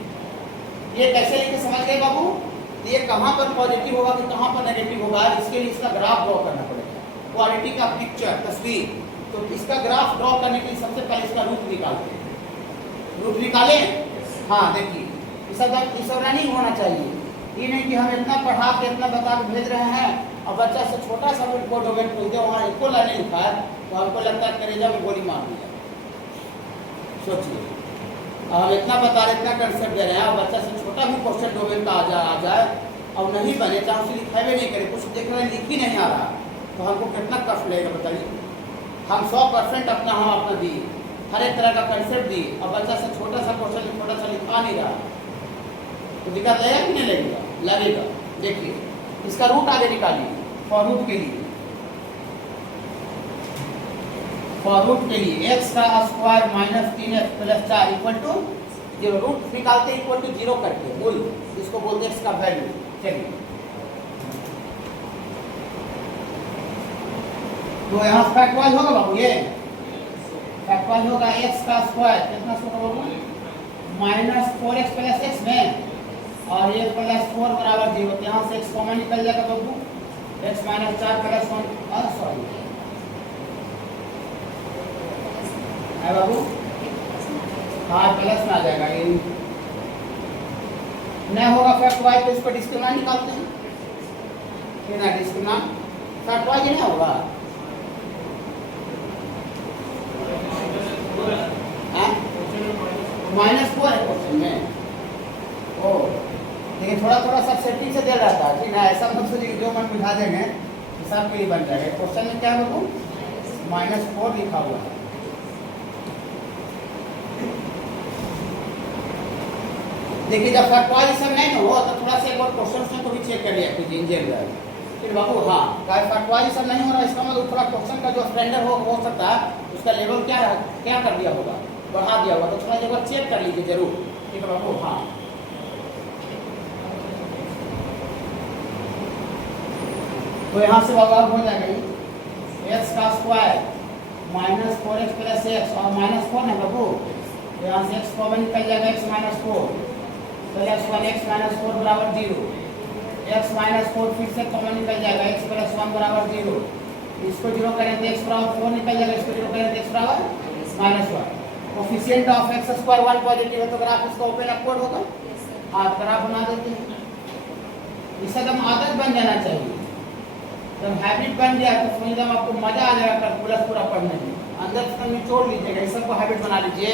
ये कैसे लिखे, समझ गए बाबू? ये कहाँ पर पॉजिटिव होगा कि कहाँ पर नेगेटिव होगा, इसके लिए इसका ग्राफ ड्रॉ करना पड़ेगा, क्वालिटी का पिक्चर तस्वीर। तो इसका ग्राफ ड्रॉ करने के लिए सबसे पहले इसका रूट निकालते हैं। रूट निकालें? हाँ देखिए, इस सब रनिंग होना चाहिए, ये नहीं कि हम इतना पढ़ा के इतना बता के भेज रहे हैं और बच्चा से छोटा सा कोड डोमेन खोलते हैं, वहाँ एको लाइन लिखा है तो हमको लगता है करेजा में गोली मार दिया। सोचिए, हम इतना बता रहे, इतना कंसेप्ट दे रहे हैं और बच्चा से छोटा भी क्वेश्चन डोमेन का आ जाए और नहीं बने, चाहे उसे लिखा भी नहीं करे, कुछ देख रहे हैं लिख ही नहीं आ रहा, तो हमको कितना कष्ट लगेगा बताइए। हम 100% अपना दिए, हर एक तरह का कंसेप्ट दिए और बच्चा से छोटा सा क्वेश्चन छोटा सा लिखा नहीं रहा, तो दिक्कत लगेगा कि नहीं लगेगा? लगेगा। देखिए इसका रूट आगे निकालिए, फॉर रूट के लिए, फॉर रूट के लिए x का square minus 3x plus 4 equal to 0, root निकालते इक्वल टू 0 करके, मूल इसको बोलते हैं इसका वैल्यू। चलिए तो यहाँ फैक्टराइज होगा बाबू, ये फैक्टराइज होगा x का स्क्वायर कितना होगा बाबू? माइनस 4x प्लस x में, और ये प्लस 4 बराबर 0, तो यहाँ से x कॉमन निकल जाएगा बाबू, x माइनस 4 प्लस 1, सॉरी है बाबू, हाँ प्लस में आ जाएगा, ये नहीं होगा फैक्टराइज तो इसको डिस्क्रिमिनेंट निकालते हैं, फिर ना डिस्क्रिमिनेंट फैक्टराइज नहीं होगा, -4 है क्वेश्चन में। ओ देखिए थोड़ा थोड़ा सब सेटिंग से दे रहता है, ठीक है, ऐसा मत सोचिए कि जो मन बुझा देंगे हिसाब के लिए बन जाएगा। क्वेश्चन में क्या है बाबू, -4 लिखा हुआ है। देखिए जब फैक्टराइजेशन नहीं ना हो तो थोड़ा सा एक बार क्वेश्चन को भी चेक कर लिया कीजिए इंजीनियर। फिर बाबू हाँ फैक्टराइजेशन नहीं हो रहा, इसका मतलब थोड़ा क्वेश्चन का जो स्टैंडर्ड हो सकता है उसका लेवल क्या कर दिया होगा, बढ़ा दिया होगा, तो थोड़ा एक बार चेक कर लीजिए जरूर, ठीक है बाबू। हाँ तो यहाँ से बाबू हो जाएगा x का स्क्वायर -4x + x और -4 है बाबू, तो यहाँ से x कॉमन निकल जाएगा, x -4 +1 x -4 बराबर 0, x -4 फिर से कॉमन निकल जाएगा, x + 1 बराबर 0, इसको 0 करें तो x बराबर 4 निकल जाएगा, इसको 0 करें तो x बराबर -1। कोफिशिएंट ऑफ x² 1 पॉजिटिव है तो ग्राफ इसका ओपन अपवर्ड होगा। हाँ ग्राफ बना देते हैं, इससे एकदम आदत बन जाना चाहिए, जब हैबिट बन जाए तो समझ लो आपको मजा आ जाएगा कैलकुलस पूरा पढ़ने में, अंदर से निचोड़ लीजिएगा, इस सबको हैबिट बना लीजिए,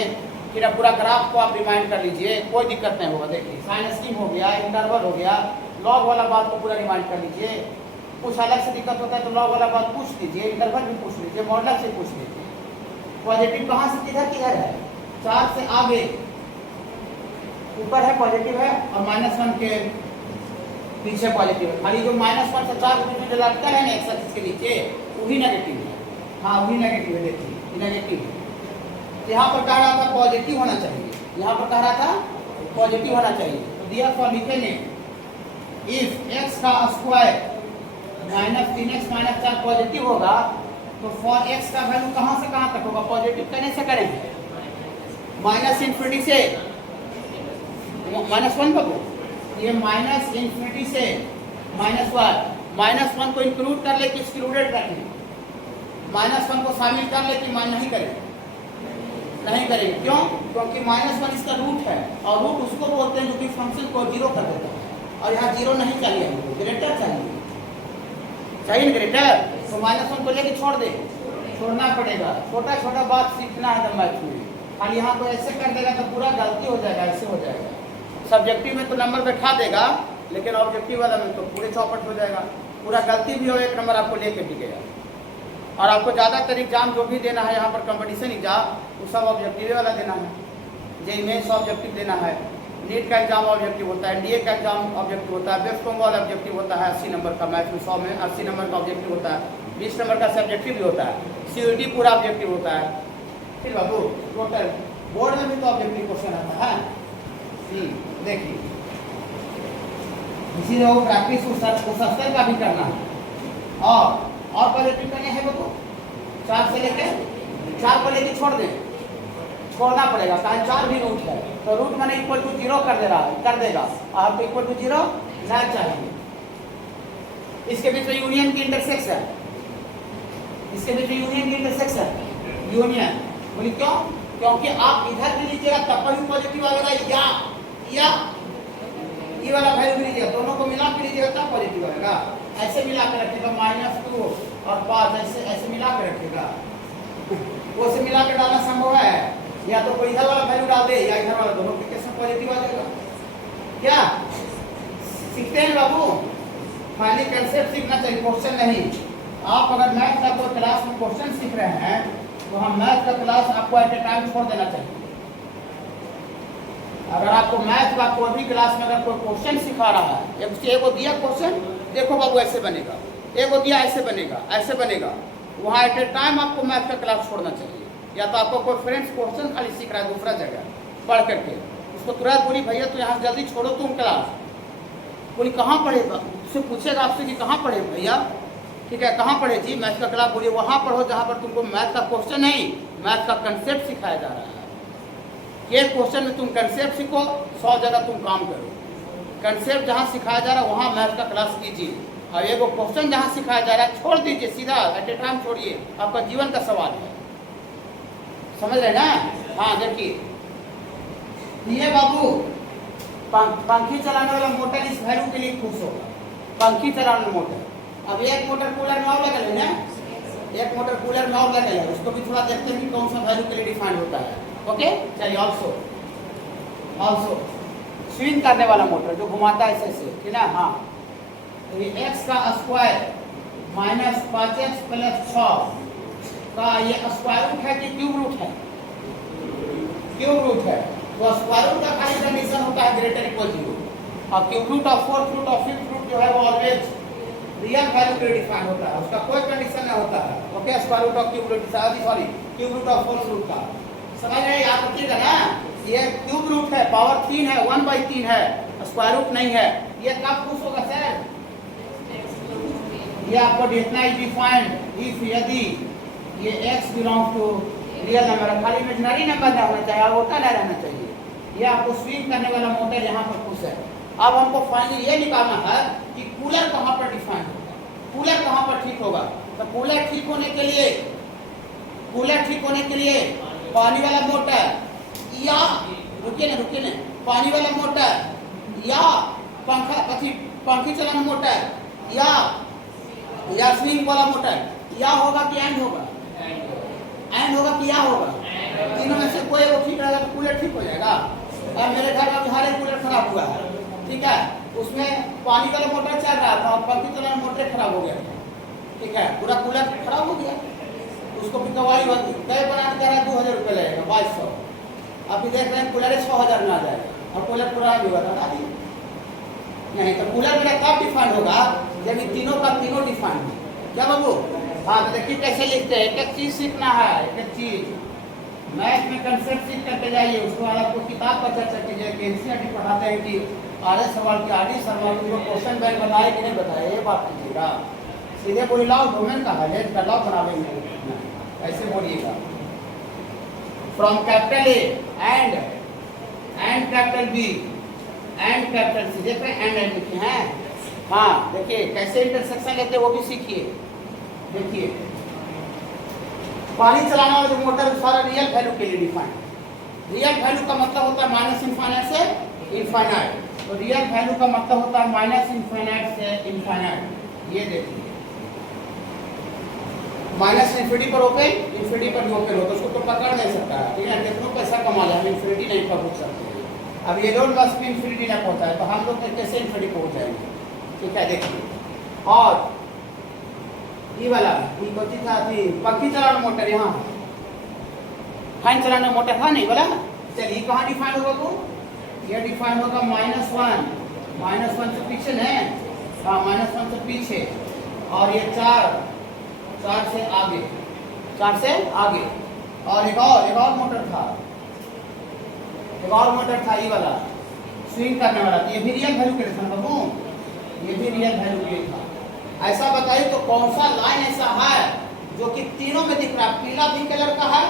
फिर पूरा ग्राफ को आप रिमाइंड कर लीजिए, कोई दिक्कत नहीं होगा। देखिए साइन स्कीम हो गया, इंटरवल हो गया, लॉग वाला बात को पूरा रिमाइंड कर लीजिए, कुछ अलग से दिक्कत होता है तो लॉग वाला बात पूछ लीजिए, इंटरवल भी पूछ लीजिए, मॉडलर से पूछ लीजिए। पॉजिटिव कहाँ से किधर है, 4 से आगे ऊपर है पॉजिटिव है और -1 के पीछे पॉजिटिव है, खाली जो -1 से 4 के बीच में जो लटका है ना एक्स एक्सिस के नीचे वही नेगेटिव है। हाँ वही नेगेटिव है, देखिए नेगेटिव है। यहाँ पर कह रहा था पॉजिटिव होना चाहिए, यहाँ पर कह रहा था पॉजिटिव होना चाहिए, तो दिया फॉर लिखेंगे इफ x का स्क्वायर -3x - 4 पॉजिटिव होगा तो फॉर x का वैल्यू कहाँ से कहाँ तक होगा, पॉजिटिव करने से करेंगे -∞ से -1 बाबू, ये -∞ से -1 को इंक्लूड कर ले कि एक्सक्लूडेड रखें, -1 को शामिल कर ले कि नहीं करें, नहीं करेंगे, क्यों, क्योंकि -1 इसका रूट है और रूट उसको बोलते हैं जो कि फंक्शन को 0 कर देता है, और यहाँ 0 नहीं चाहिए हमको, ग्रेटर चाहिए, चाहिए ना ग्रेटर, तो -1 को लेके छोड़ दे, छोड़ना पड़ेगा, छोटा छोटा बात सीखना है तो मैथ में, खाली यहाँ को ऐसे कर देगा तो पूरा गलती हो जाएगा, ऐसे हो जाएगा। सब्जेक्टिव में तो नंबर बैठा देगा, लेकिन ऑब्जेक्टिव वाला में तो पूरे चौपट हो जाएगा, पूरा गलती भी हो 1 नंबर आपको लेके टिकेगा। और आपको ज़्यादातर एग्जाम जो भी देना है यहाँ पर कंपटीशन एग्जाम वो सब ऑब्जेक्टिव वाला देना है, जे मेंस ऑब्जेक्टिव देना है, नीट का एग्जाम ऑब्जेक्टिव होता है, डीए का एग्जाम ऑब्जेक्टिव होता है, वेस्ट बंगाल ऑब्जेक्टिव होता है 80 नंबर का, मैथ में 100 में 80 नंबर का ऑब्जेक्टिव होता है, 20 नंबर का सब्जेक्टिव भी होता है, सीयूईटी पूरा ऑब्जेक्टिव होता है। फिर बाबू टोटल बोर्ड में भी तो ऑब्जेक्टिव क्वेश्चन आता है, देखिए इसीलिए वो प्रैक्टिस उस स्तर का भी करना है। और पॉजिटिव करने हैं बाबू 4 से लेके 4 को लेके छोड़ दें, छोड़ना पड़ेगा, कारण 4 भी रूट है, तो रूट माने इक्वल टू 0 कर दे रहा है, कर देगा, और आपको इक्वल टू 0 ना चाहिए। इसके बीच में यूनियन की इंटरसेक्शन, इसके बीच में यूनियन की इंटरसेक्शन, यूनियन बोली क्यों, क्योंकि आप इधर भी लीजिएगा तब भी पॉजिटिव आएगा, या ये वाला वैल्यू भी लीजिएगा, दोनों को मिला के लीजिएगा तब पॉजिटिव आएगा, ऐसे मिला के रखिएगा -2 और 5 ऐसे मिला के रखिएगा, वो से मिला के डालना संभव है, या तो कोई इधर वाला वैल्यू डाल दे या इधर वाला, दोनों के केस में पॉजिटिव आ जाएगा। क्या सीखते हैं बाबू, खाली कंसेप्ट सीखना चाहिए, क्वेश्चन नहीं। आप अगर मैथ का कोई क्लास में क्वेश्चन सीख रहे हैं तो हम मैथ का क्लास आपको एट ए टाइम छोड़ देना चाहिए। अगर आपको मैथ का कोई भी क्लास में अगर कोई क्वेश्चन सिखा रहा है, एक दिया क्वेश्चन, देखो बाबू ऐसे बनेगा, एक दिया ऐसे बनेगा, ऐसे बनेगा, वहाँ एट ए टाइम आपको मैथ का क्लास छोड़ना चाहिए। या तो आपको कोई फ्रेंड्स क्वेश्चन खाली सीख रहा है दूसरा जगह पढ़ करके, उसको तुरंत बोली भैया तो यहाँ से जल्दी छोड़ो तुम क्लास, बोली कहाँ पढ़ेगा, उससे पूछेगा आपसे कि कहाँ पढ़े भैया, ठीक है कहाँ पढ़े जी, मैथ का क्लास, बोलिए वहाँ पढ़ो जहाँ पर तुमको मैथ का क्वेश्चन नहीं, मैथ का कंसेप्ट सिखाया जा रहा है। ये क्वेश्चन में तुम कंसेप्ट सीखो, 100 जगह तुम काम करो, कंसेप्ट जहाँ सिखाया जा रहा है वहाँ मैथ का क्लास कीजिए, और एक क्वेश्चन जहाँ सिखाया जा रहा है छोड़ दीजिए, सीधा एट ए टाइम छोड़िए, आपका जीवन का सवाल है, समझ रहे ना। हाँ देखिए ये बाबू पंखी चलाने वाला मोटर इस वैल्यू के लिए खुश होगा, पंखी चलाने वाला मोटर, अब एक मोटर कूलर में और लगा है ना, एक मोटर कूलर में और लगा है, उसको भी थोड़ा देखते हैं कि कौन सा वैल्यू के लिए डिफाइंड होता है। ओके चलिए ऑल्सो ऑल्सो स्विंग करने वाला मोटर जो घुमाता है ऐसे ठीक है ना। हाँ, तो ये x का स्क्वायर माइनस 5x प्लस 6 का ये स्क्वायर रूट है कि क्यूब रूट है? क्यूब रूट है। तो स्क्वायर रूट का खाली कंडीशन होता है ग्रेटर इक्वल 0, और cube root of fourth root और फिफ्थ रूट जो है वो ऑलवेज रियल वैल्यू पे डिफाइन होता है, उसका कोई कंडीशन नहीं होता है। Okay, square root of cube root sorry cube root of fourth root का समझ रहे हैं? याद रखिएगा ना, ये क्यूब रूट है, पावर 3 है, 1/3 है, स्क्वायर रूट नहीं है। ये कब प्रूफ होगा सर? ये आपको देखना इज डिफाइंड इफ यदि ये x belongs to real number, खाली इमेजिनरी नंबर ना होना चाहिए, होता नहीं रहना चाहिए। ये आपको स्विंग करने वाला मोटर यहाँ पर खुश है। अब हमको फाइनली ये निकालना है कि कूलर कहाँ पर डिफाइन होगा, कूलर कहाँ पर ठीक होगा। तो कूलर ठीक होने के लिए पानी वाला मोटर या रुकिए ना पानी वाला मोटर या पंखी चलाना मोटर या स्विंग वाला मोटर या होगा कि एंड होगा? एंड होगा कि या होगा? तीनों में से कोई वो ठीक रहेगा तो कूलर ठीक हो जाएगा। अब मेरे घर में हर एक कूलर खराब हुआ है, ठीक है, उसमें पानी वाला मोटर चल रहा था और पंखी चलाना मोटर खराब हो गया, ठीक है, पूरा कूलर खराब हो गया। उसको भी कवारी गए बनाने कह रहा है 2000 रुपये लगेगा, 2200। अभी देख रहे हैं कूलर 6000 में आ जाएगा और कूलर पूरा भी बता दी नहीं। तो कूलर मेरा कब डिफाइंड होगा? जब ये तीनों का तीनों डिफाइंड है। क्या बाबू? हाँ, तो देखिए कैसे लिखते हैं। एक चीज सीखना है, एक चीज मैथ में कंसेप्ट सीख करके जाइए, उसके बाद आपको किताब पर चर्चा कीजिए कि एनसीईआरटी पढ़ाते हैं कि आधे सवाल की आधी सवाल को क्वेश्चन बैंक बनाए कि नहीं बताए, ये बात कीजिएगा। सीधे बोली लाओ डोमेन का है का लाओ बनावे ऐसे बोलिएगा। From capital A and capital B and capital C, देख रहे हैं एंड लिखे हैं। हाँ, देखिए कैसे इंटरसेक्शन लेते हैं वो भी सीखिए। देखिए पानी चलाने वाला जो मोटर सारा रियल वैल्यू के लिए डिफाइंड। रियल वैल्यू का मतलब होता है माइनस इनफाइनाइट से इनफाइनाइट, तो रियल वैल्यू का मतलब होता है माइनस इनफाइनाइट से इनफाइनाइट। ये देखिए माइनस इन्फिनिटी पर ओपन, इन्फिनिटी पर भी ओपन हो तो उसको तो पकड़ नहीं सकता है, ठीक है, कितना पैसा कमा ले हम इन्फिनिटी नहीं पहुंच सकते। अब ये लोड बस भी इन्फिनिटी ना पहुंचा है तो हम लोग कैसे इन्फिनिटी पहुंच जाएंगे, ठीक है। देखिए और ये वाला था पंखी चलाना मोटर, यहाँ फैन चलाना मोटर था नहीं वाला। चलिए कहाँ डिफाइन होगा तो ये डिफाइन होगा -1 से पीछे है। हाँ, -1 से पीछे, और ये 4 से आगे, 4 से आगे। और एक और मोटर था, ये वाला स्विंग करने वाला। तो ये भी रियल वैल्यू के लिए था बाबू, ये भी रियल वैल्यू के लिए था। ऐसा बताइए तो कौन सा लाइन ऐसा है जो कि तीनों में दिख रहा है? पीला भी कलर का है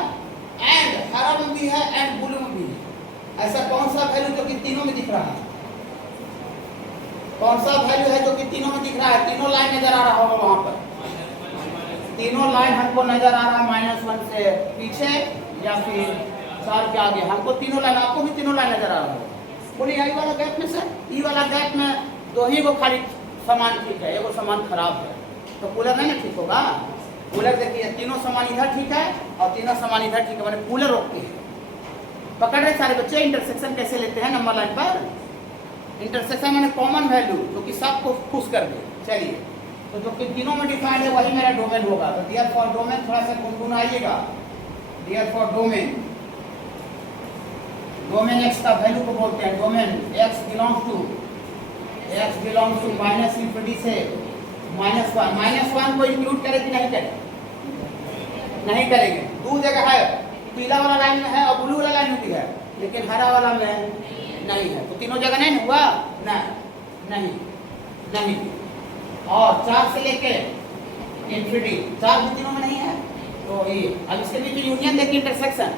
एंड हरा में भी है एंड ब्लू में भी है। ऐसा कौन सा वैल्यू जो कि तीनों में दिख रहा है? कौन सा वैल्यू है जो कि तीनों में दिख रहा है? तीनों लाइन नजर आ रहा होगा वहां पर, तीनों लाइन हमको नजर आ रहा है -1 से पीछे या फिर 4 के आगे। हमको तीनों लाइन, आपको भी तीनों लाइन नजर आ रहा है। बोलिए आई वाला गैप में सर, ई वाला गैप में दो ही को खाली सामान ठीक है, एगो सामान खराब है, तो कूलर नहीं ना ठीक होगा। कूलर देखिए तीनों सामान इधर ठीक है और तीनों सामान इधर ठीक है, मैंने कूलर रोकते हैं। पकड़ रहे सारे बच्चे? इंटरसेक्शन कैसे लेते हैं नंबर लाइन पर? इंटरसेक्शन मैंने कॉमन वैल्यू जो कि सबको खुश कर दे। चलिए, तो जो कि तीनों में डिफाइंड है वही मेरा डोमेन होगा। तो डियर फॉर डोमेन थोड़ा सा गुनगुनाइएगा। डियर फॉर डोमेन एक्स का वैल्यू को बोलते हैं domain. X belongs to minus infinity से -1 को इंक्लूड करे कि नहीं करे? नहीं करेंगे। दो जगह है, पीला वाला लाइन में है और ब्लू वाला लाइन में भी है, लेकिन हरा वाला में नहीं है। तो तीनों जगह नहीं हुआ ना, नहीं। और 4 से लेके इन्फिनिटी 4 भी तीनों में नहीं है। तो ये अब इसके बीच में यूनियन देखिए, इंटरसेक्शन,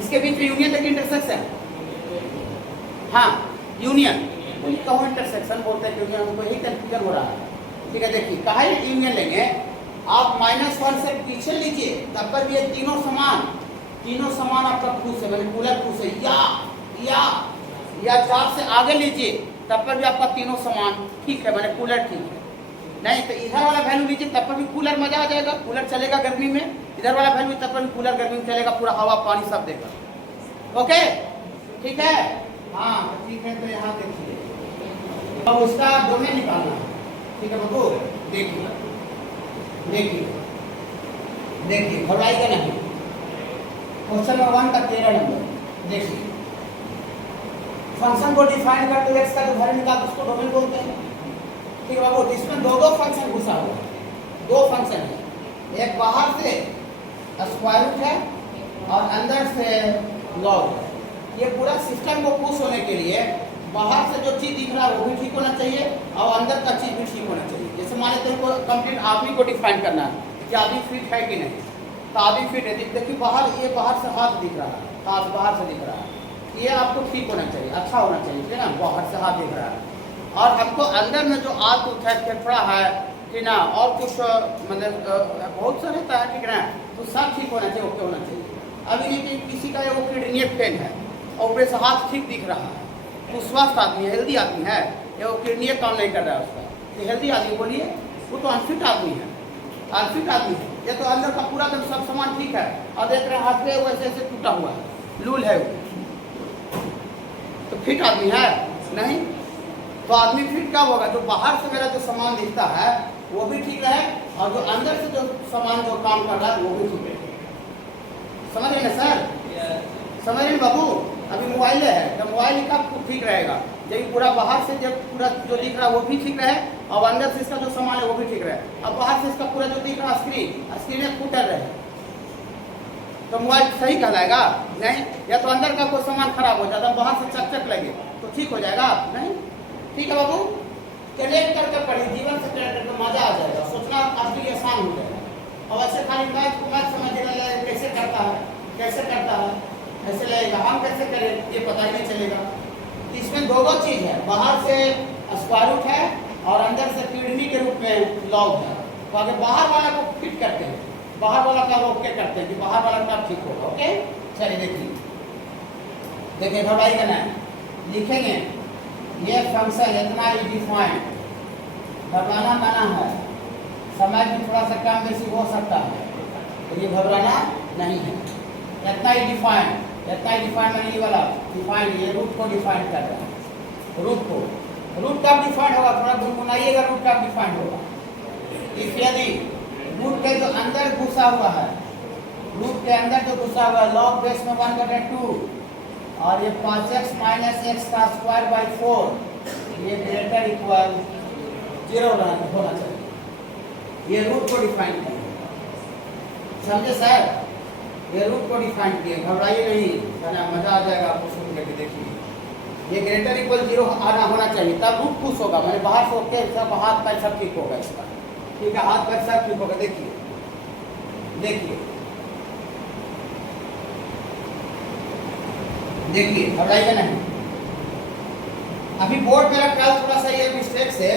इसके बीच में यूनियन देखिए, इंटरसेक्शन। हाँ, यूनियन कहो इंटरसेक्शन बोलते हैं क्योंकि हमको यही कंफ्यूजन हो रहा है, ठीक है। देखिए कहा यूनियन लेंगे, आप -1 से पीछे लीजिए तब पर भी ये तीनों समान आपका खुश है, मैंने कूलर खुश है, या 4 से आगे लीजिए तब पर भी आपका तीनों समान ठीक है, मैंने कूलर ठीक है। नहीं तो इधर वाला वैल्यू लीजिए तब पर भी कूलर मजा आ जाएगा, कूलर चलेगा गर्मी में। इधर वाला वैल्यू तब पर भी कूलर गर्मी में चलेगा, पूरा हवा पानी सब देगा। ओके, ठीक है, हाँ ठीक है। तो यहाँ देखिए, अब उसका डोमेन निकालना है, ठीक है बाबू। देखिए देखिए देखिए, घबराइएगा नहीं। क्वेश्चन नंबर 1 का 13 नंबर देखिए, फंक्शन को डिफाइन करते हुए एक्स का जो वैल्यू निकालते उसको डोमेन बोलते हैं, ठीक है बाबू। इसमें दो फंक्शन घुसा हुआ है, दो फंक्शन है, एक बाहर से स्क्वायर रूट है और अंदर से लॉग है। ये पूरा सिस्टम को पुश होने के लिए बाहर से जो चीज दिख रहा है वो भी ठीक होना चाहिए और अंदर का चीज भी ठीक होना चाहिए। जैसे मान लेते हैं कंप्लीट आदमी को डिफाइन करना है कि आदमी फिट है कि नहीं, तो आदमी फिट है। देखिए बाहर, ये बाहर से हाथ दिख रहा है, हाथ बाहर से दिख रहा है, ये आपको ठीक होना चाहिए, अच्छा होना चाहिए, ठीक है ना। बाहर से हाथ दिख रहा है और हमको अंदर में जो आग उठा फेफड़ा है, ठीक ना, और कुछ मतलब बहुत सा रहता है, ठीक है ना, तो सब ठीक होना चाहिए, ओके होना चाहिए। अभी नहीं कि किसी का वो किडनी फेल है और ऊपर से हाथ ठीक दिख रहा है, तो स्वस्थ आदमी है, हेल्दी आदमी है, ये वो किडनी काम नहीं कर रहा है उसका, तो हेल्दी आदमी बोलिए, वो तो अनफिट आदमी है, अनफिट आदमी है। ये तो अंदर का पूरा एकदम सब सामान ठीक है और देख रहे हैं हाथ पे वैसे ऐसे टूटा हुआ है, लूल है वो, तो फिट आदमी है नहीं। तो आदमी फिट कब होगा? जो बाहर से मेरा जो सामान दिखता है वो भी ठीक रहे और जो अंदर से जो सामान जो काम कर रहा है वो भी ठीक रहे। समझ रहे ना सर? समझ रहे बाबू? अभी मोबाइल है तो मोबाइल कब ठीक रहेगा? जब पूरा बाहर से जब पूरा जो दिख रहा है वो भी ठीक रहे और अंदर से इसका जो सामान है वो भी ठीक रहे। अब बाहर से इसका पूरा जो दिख रहा है स्क्रीन फूटर रहे तो मोबाइल सही कहलाएगा? नहीं। या तो अंदर का कोई सामान खराब हो जाता, बाहर से चकचक लगे तो ठीक हो जाएगा? नहीं। ठीक है बाबू, कनेक्ट करके पढ़िए, जीवन से कनेक्ट करके मजा आ जाएगा, सोचना आपके लिए आसान हो जाएगा। और ऐसे खाली मैथ समझ कैसे करता है, कैसे करता है, ऐसे लगेगा हम कैसे करें ये पता ही नहीं चलेगा। इसमें दो चीज है, बाहर से स्क्वायर रूट है और अंदर से किडनी के रूप में लॉग है। तो आगे बाहर वाला को फिट करते हैं, बाहर वाला का ओके करते हैं कि बाहर वाला का ठीक होगा। ओके चलिए देखिए घबराई करना है, लिखेंगे ये फंक्शन इतना ही डिफाइंड, घबराना माना है, समय भी थोड़ा सा कम बेसी हो सकता है, तो ये घबराना नहीं है। इतना ही डिफाइंड मैंने ये वाला डिफाइंड, ये रूट को डिफाइंड कर रहा है, रूट कब डिफाइंड होगा? थोड़ा गुनगुनाइएगा, रूट कब डिफाइंड होगा? यदि रूट के जो अंदर घुसा हुआ है, रूट के अंदर जो घुसा हुआ है लॉग बेस में 1/2 और ये 5x माइनस एक्स का स्क्वायर बाई 4 ये ग्रेटर इक्वल 0 होना चाहिए। ये रूट को डिफाइन किया, समझे सर? ये रूट को डिफाइन किए, घबराइए नहीं, मजा आ जाएगा आपको सुन करके। देखिए ये ग्रेटर इक्वल 0 आना होना चाहिए, तब रूट खुश होगा, मैंने बाहर से ओके सब हाथ पैर सब ठीक होगा इसका, ठीक है, हाथ पैर सब ठीक होगा। देखिए घबराइएगा नहीं। अभी बोर्ड मेरा कल थोड़ा सा ये मिस्टेक से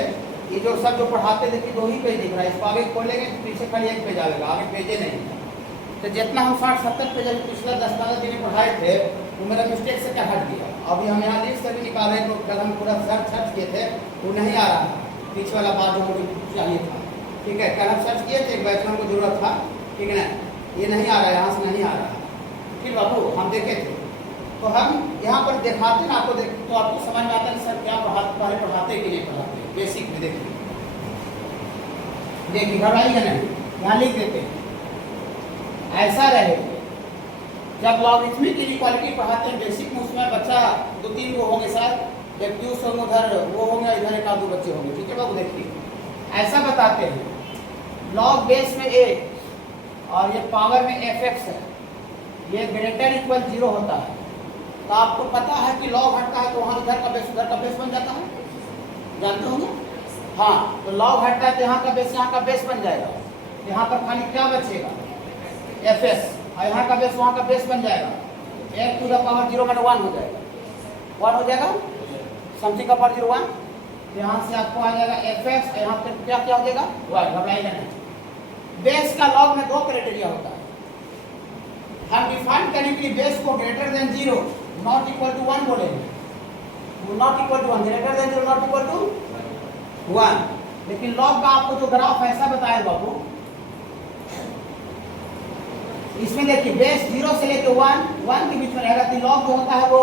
ये जो सब जो पढ़ाते देखिए 2 ही पेज दिख रहा है, इसको आगे खोलेंगे तो पीछे खाली 1 पेज आएगा, आगे पेजे नहीं है। तो जितना हम 60-70 पेज पिछला 10-15 दिन पढ़ाए थे वो मेरा मिस्टेक से क्या हट गया। अभी हम यहाँ लिस्ट से भी निकाले तो कल हम पूरा सर्च किए थे, वो नहीं आ रहा है, पीछे वाला बात जो मुझे चाहिए था, ठीक है। कल हम सर्च किए थे, एक बैच में हमको जरूरत था, ठीक है ना, ये नहीं आ रहा है, यहाँ से नहीं आ रहा है, ठीक बाबू, हम देखे थे। तो हम यहाँ पर दिखाते ना आपको, तो आपको समझ में आता है सर क्या पढ़ाते कि नहीं पढ़ाते, बेसिक में। देखिए घबराइएगा नहीं, यहाँ लिख देते हैं ऐसा रहे। जब लॉगरिथमिक इनइक्वालिटी पढ़ाते हैं बेसिक में, उसमें बच्चा 2-3 वो होंगे शायद, जब क्यूस होंगे उधर वो होंगे, इधर 1-2 बच्चे होंगे, ठीक है बाबू। देखिए ऐसा बताते हैं, लॉग बेस में 1 और ये पावर में fx है, ये ग्रेटर इक्वल 0 होता है। तो आपको पता है कि लॉग हटता है तो वहाँ उधर का बेस बन जाता है, जानते होंगे? हाँ, तो लॉग हटता है तो यहाँ का बेस बन जाएगा। यहाँ पर खाली क्या बचेगा? fs, और यहाँ का बेस वहाँ का बेस बन जाएगा, 1 to the power 0 में 1 हो जाएगा, 1 हो जाएगा, समथिंग का पावर 0 1। यहाँ से आपको आ जाएगा fx, यहाँ पे क्या हो जाएगा 1। घबराइएगा नहीं, बेस का लॉग में 2 क्राइटेरिया होता है। हम डिफाइन करने के लिए बेस को greater than 0 not equal to 1 बोलेंगे, not equal to 1, greater than 0 not equal to 1। लेकिन लॉग का आपको जो ग्राफ ऐसा बताया बाबू, इसमें देखिए बेस 0 से लेकर 1 के बीच में रहेगा, तो लॉग जो होता है वो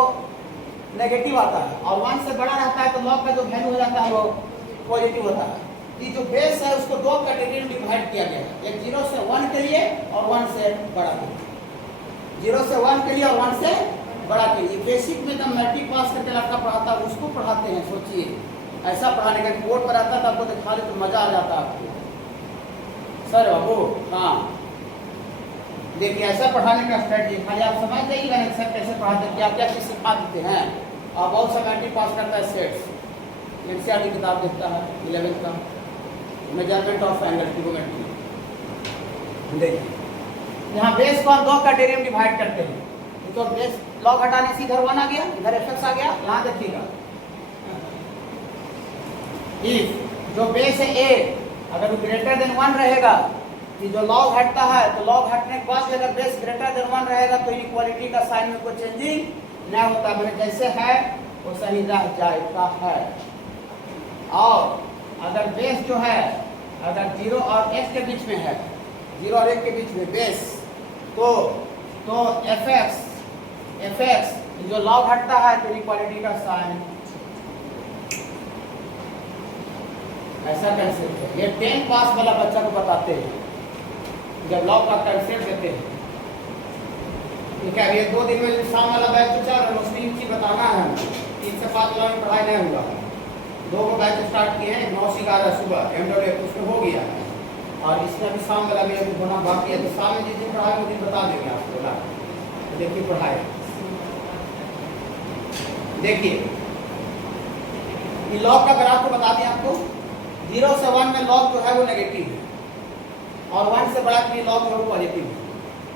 नेगेटिव आता है, और 1 से बड़ा रहता है तो लॉग का जो वैल्यू हो जाता है वो पॉजिटिव होता है। ये जो बेस है उसको दो कैटेगरी में डिवाइड किया गया है, एक 0 से 1 के लिए और 1 से बड़ा के लिए। 0 से 1 के लिए और 1 से बड़ा के लिए। बेसिक में जब मैट्रिक पास करके लड़का पढ़ाता है उसको पढ़ाते हैं। सोचिए ऐसा पढ़ाने का बोर्ड पर आता था आपको दिखा ले तो मजा आ जाता आपको। सर बाबू हाँ देखिए ऐसा पढ़ाने का स्ट्रेटजी खाली आप समझ जाइएगा ना सर कैसे पढ़ाते हैं, क्या क्या चीज़ सिखा देते हैं। और बहुत सा मैट्रिक पास करता है सेट्स, एनसीईआरटी की किताब देखता है 11th का मेजरमेंट ऑफ एंगल ट्रिगोनोमेट्री। देखिए यहाँ बेस को हम दो कैटेगरी में डिवाइड करते हैं। तो बेस लॉग हटाने से इधर 1 आ गया, इधर एफएक्स आ गया। यहाँ देखिएगा इफ जो बेस है ए अगर ग्रेटर देन 1 रहेगा कि जो लॉग हटता है तो लॉग हटने के बाद अगर बेस ग्रेटर देन 1 रहेगा तो इनइक्वालिटी का साइन में कोई चेंजिंग नहीं होता, मैंने जैसे है वो सही रह जाता है। और अगर बेस जो है अगर 0 और 1 के बीच में है, 0 और 1 के बीच में बेस तो एफएक्स जो लॉग हटता है तो इनइक्वालिटी का साइन ऐसा कंसेप्ट है। ये 10 पास वाला बच्चा को बताते हैं जब लॉग का कंसेप्ट देते हैं। ठीक है, ये 2 दिन में शाम वाला बैच तो चल रहा है, उसमें एक चीज बताना है। 3 से 5 वाला में पढ़ाई नहीं हुआ, 2 को बैच स्टार्ट किए हैं 9 से 11 सुबह एमडब्ल्यू उसमें हो गया है। और इसमें भी शाम वाला में होना बाकी है, तो शाम में जिस दिन पढ़ाए वो दिन बता देंगे आपको। देखिए पढ़ाए देखिए लॉग का ग्राफ को बता दें आपको। 0 से 1 में लॉग जो है वो नेगेटिव है और 1 से बड़ा के लिए लॉग जो है पॉजिटिव है।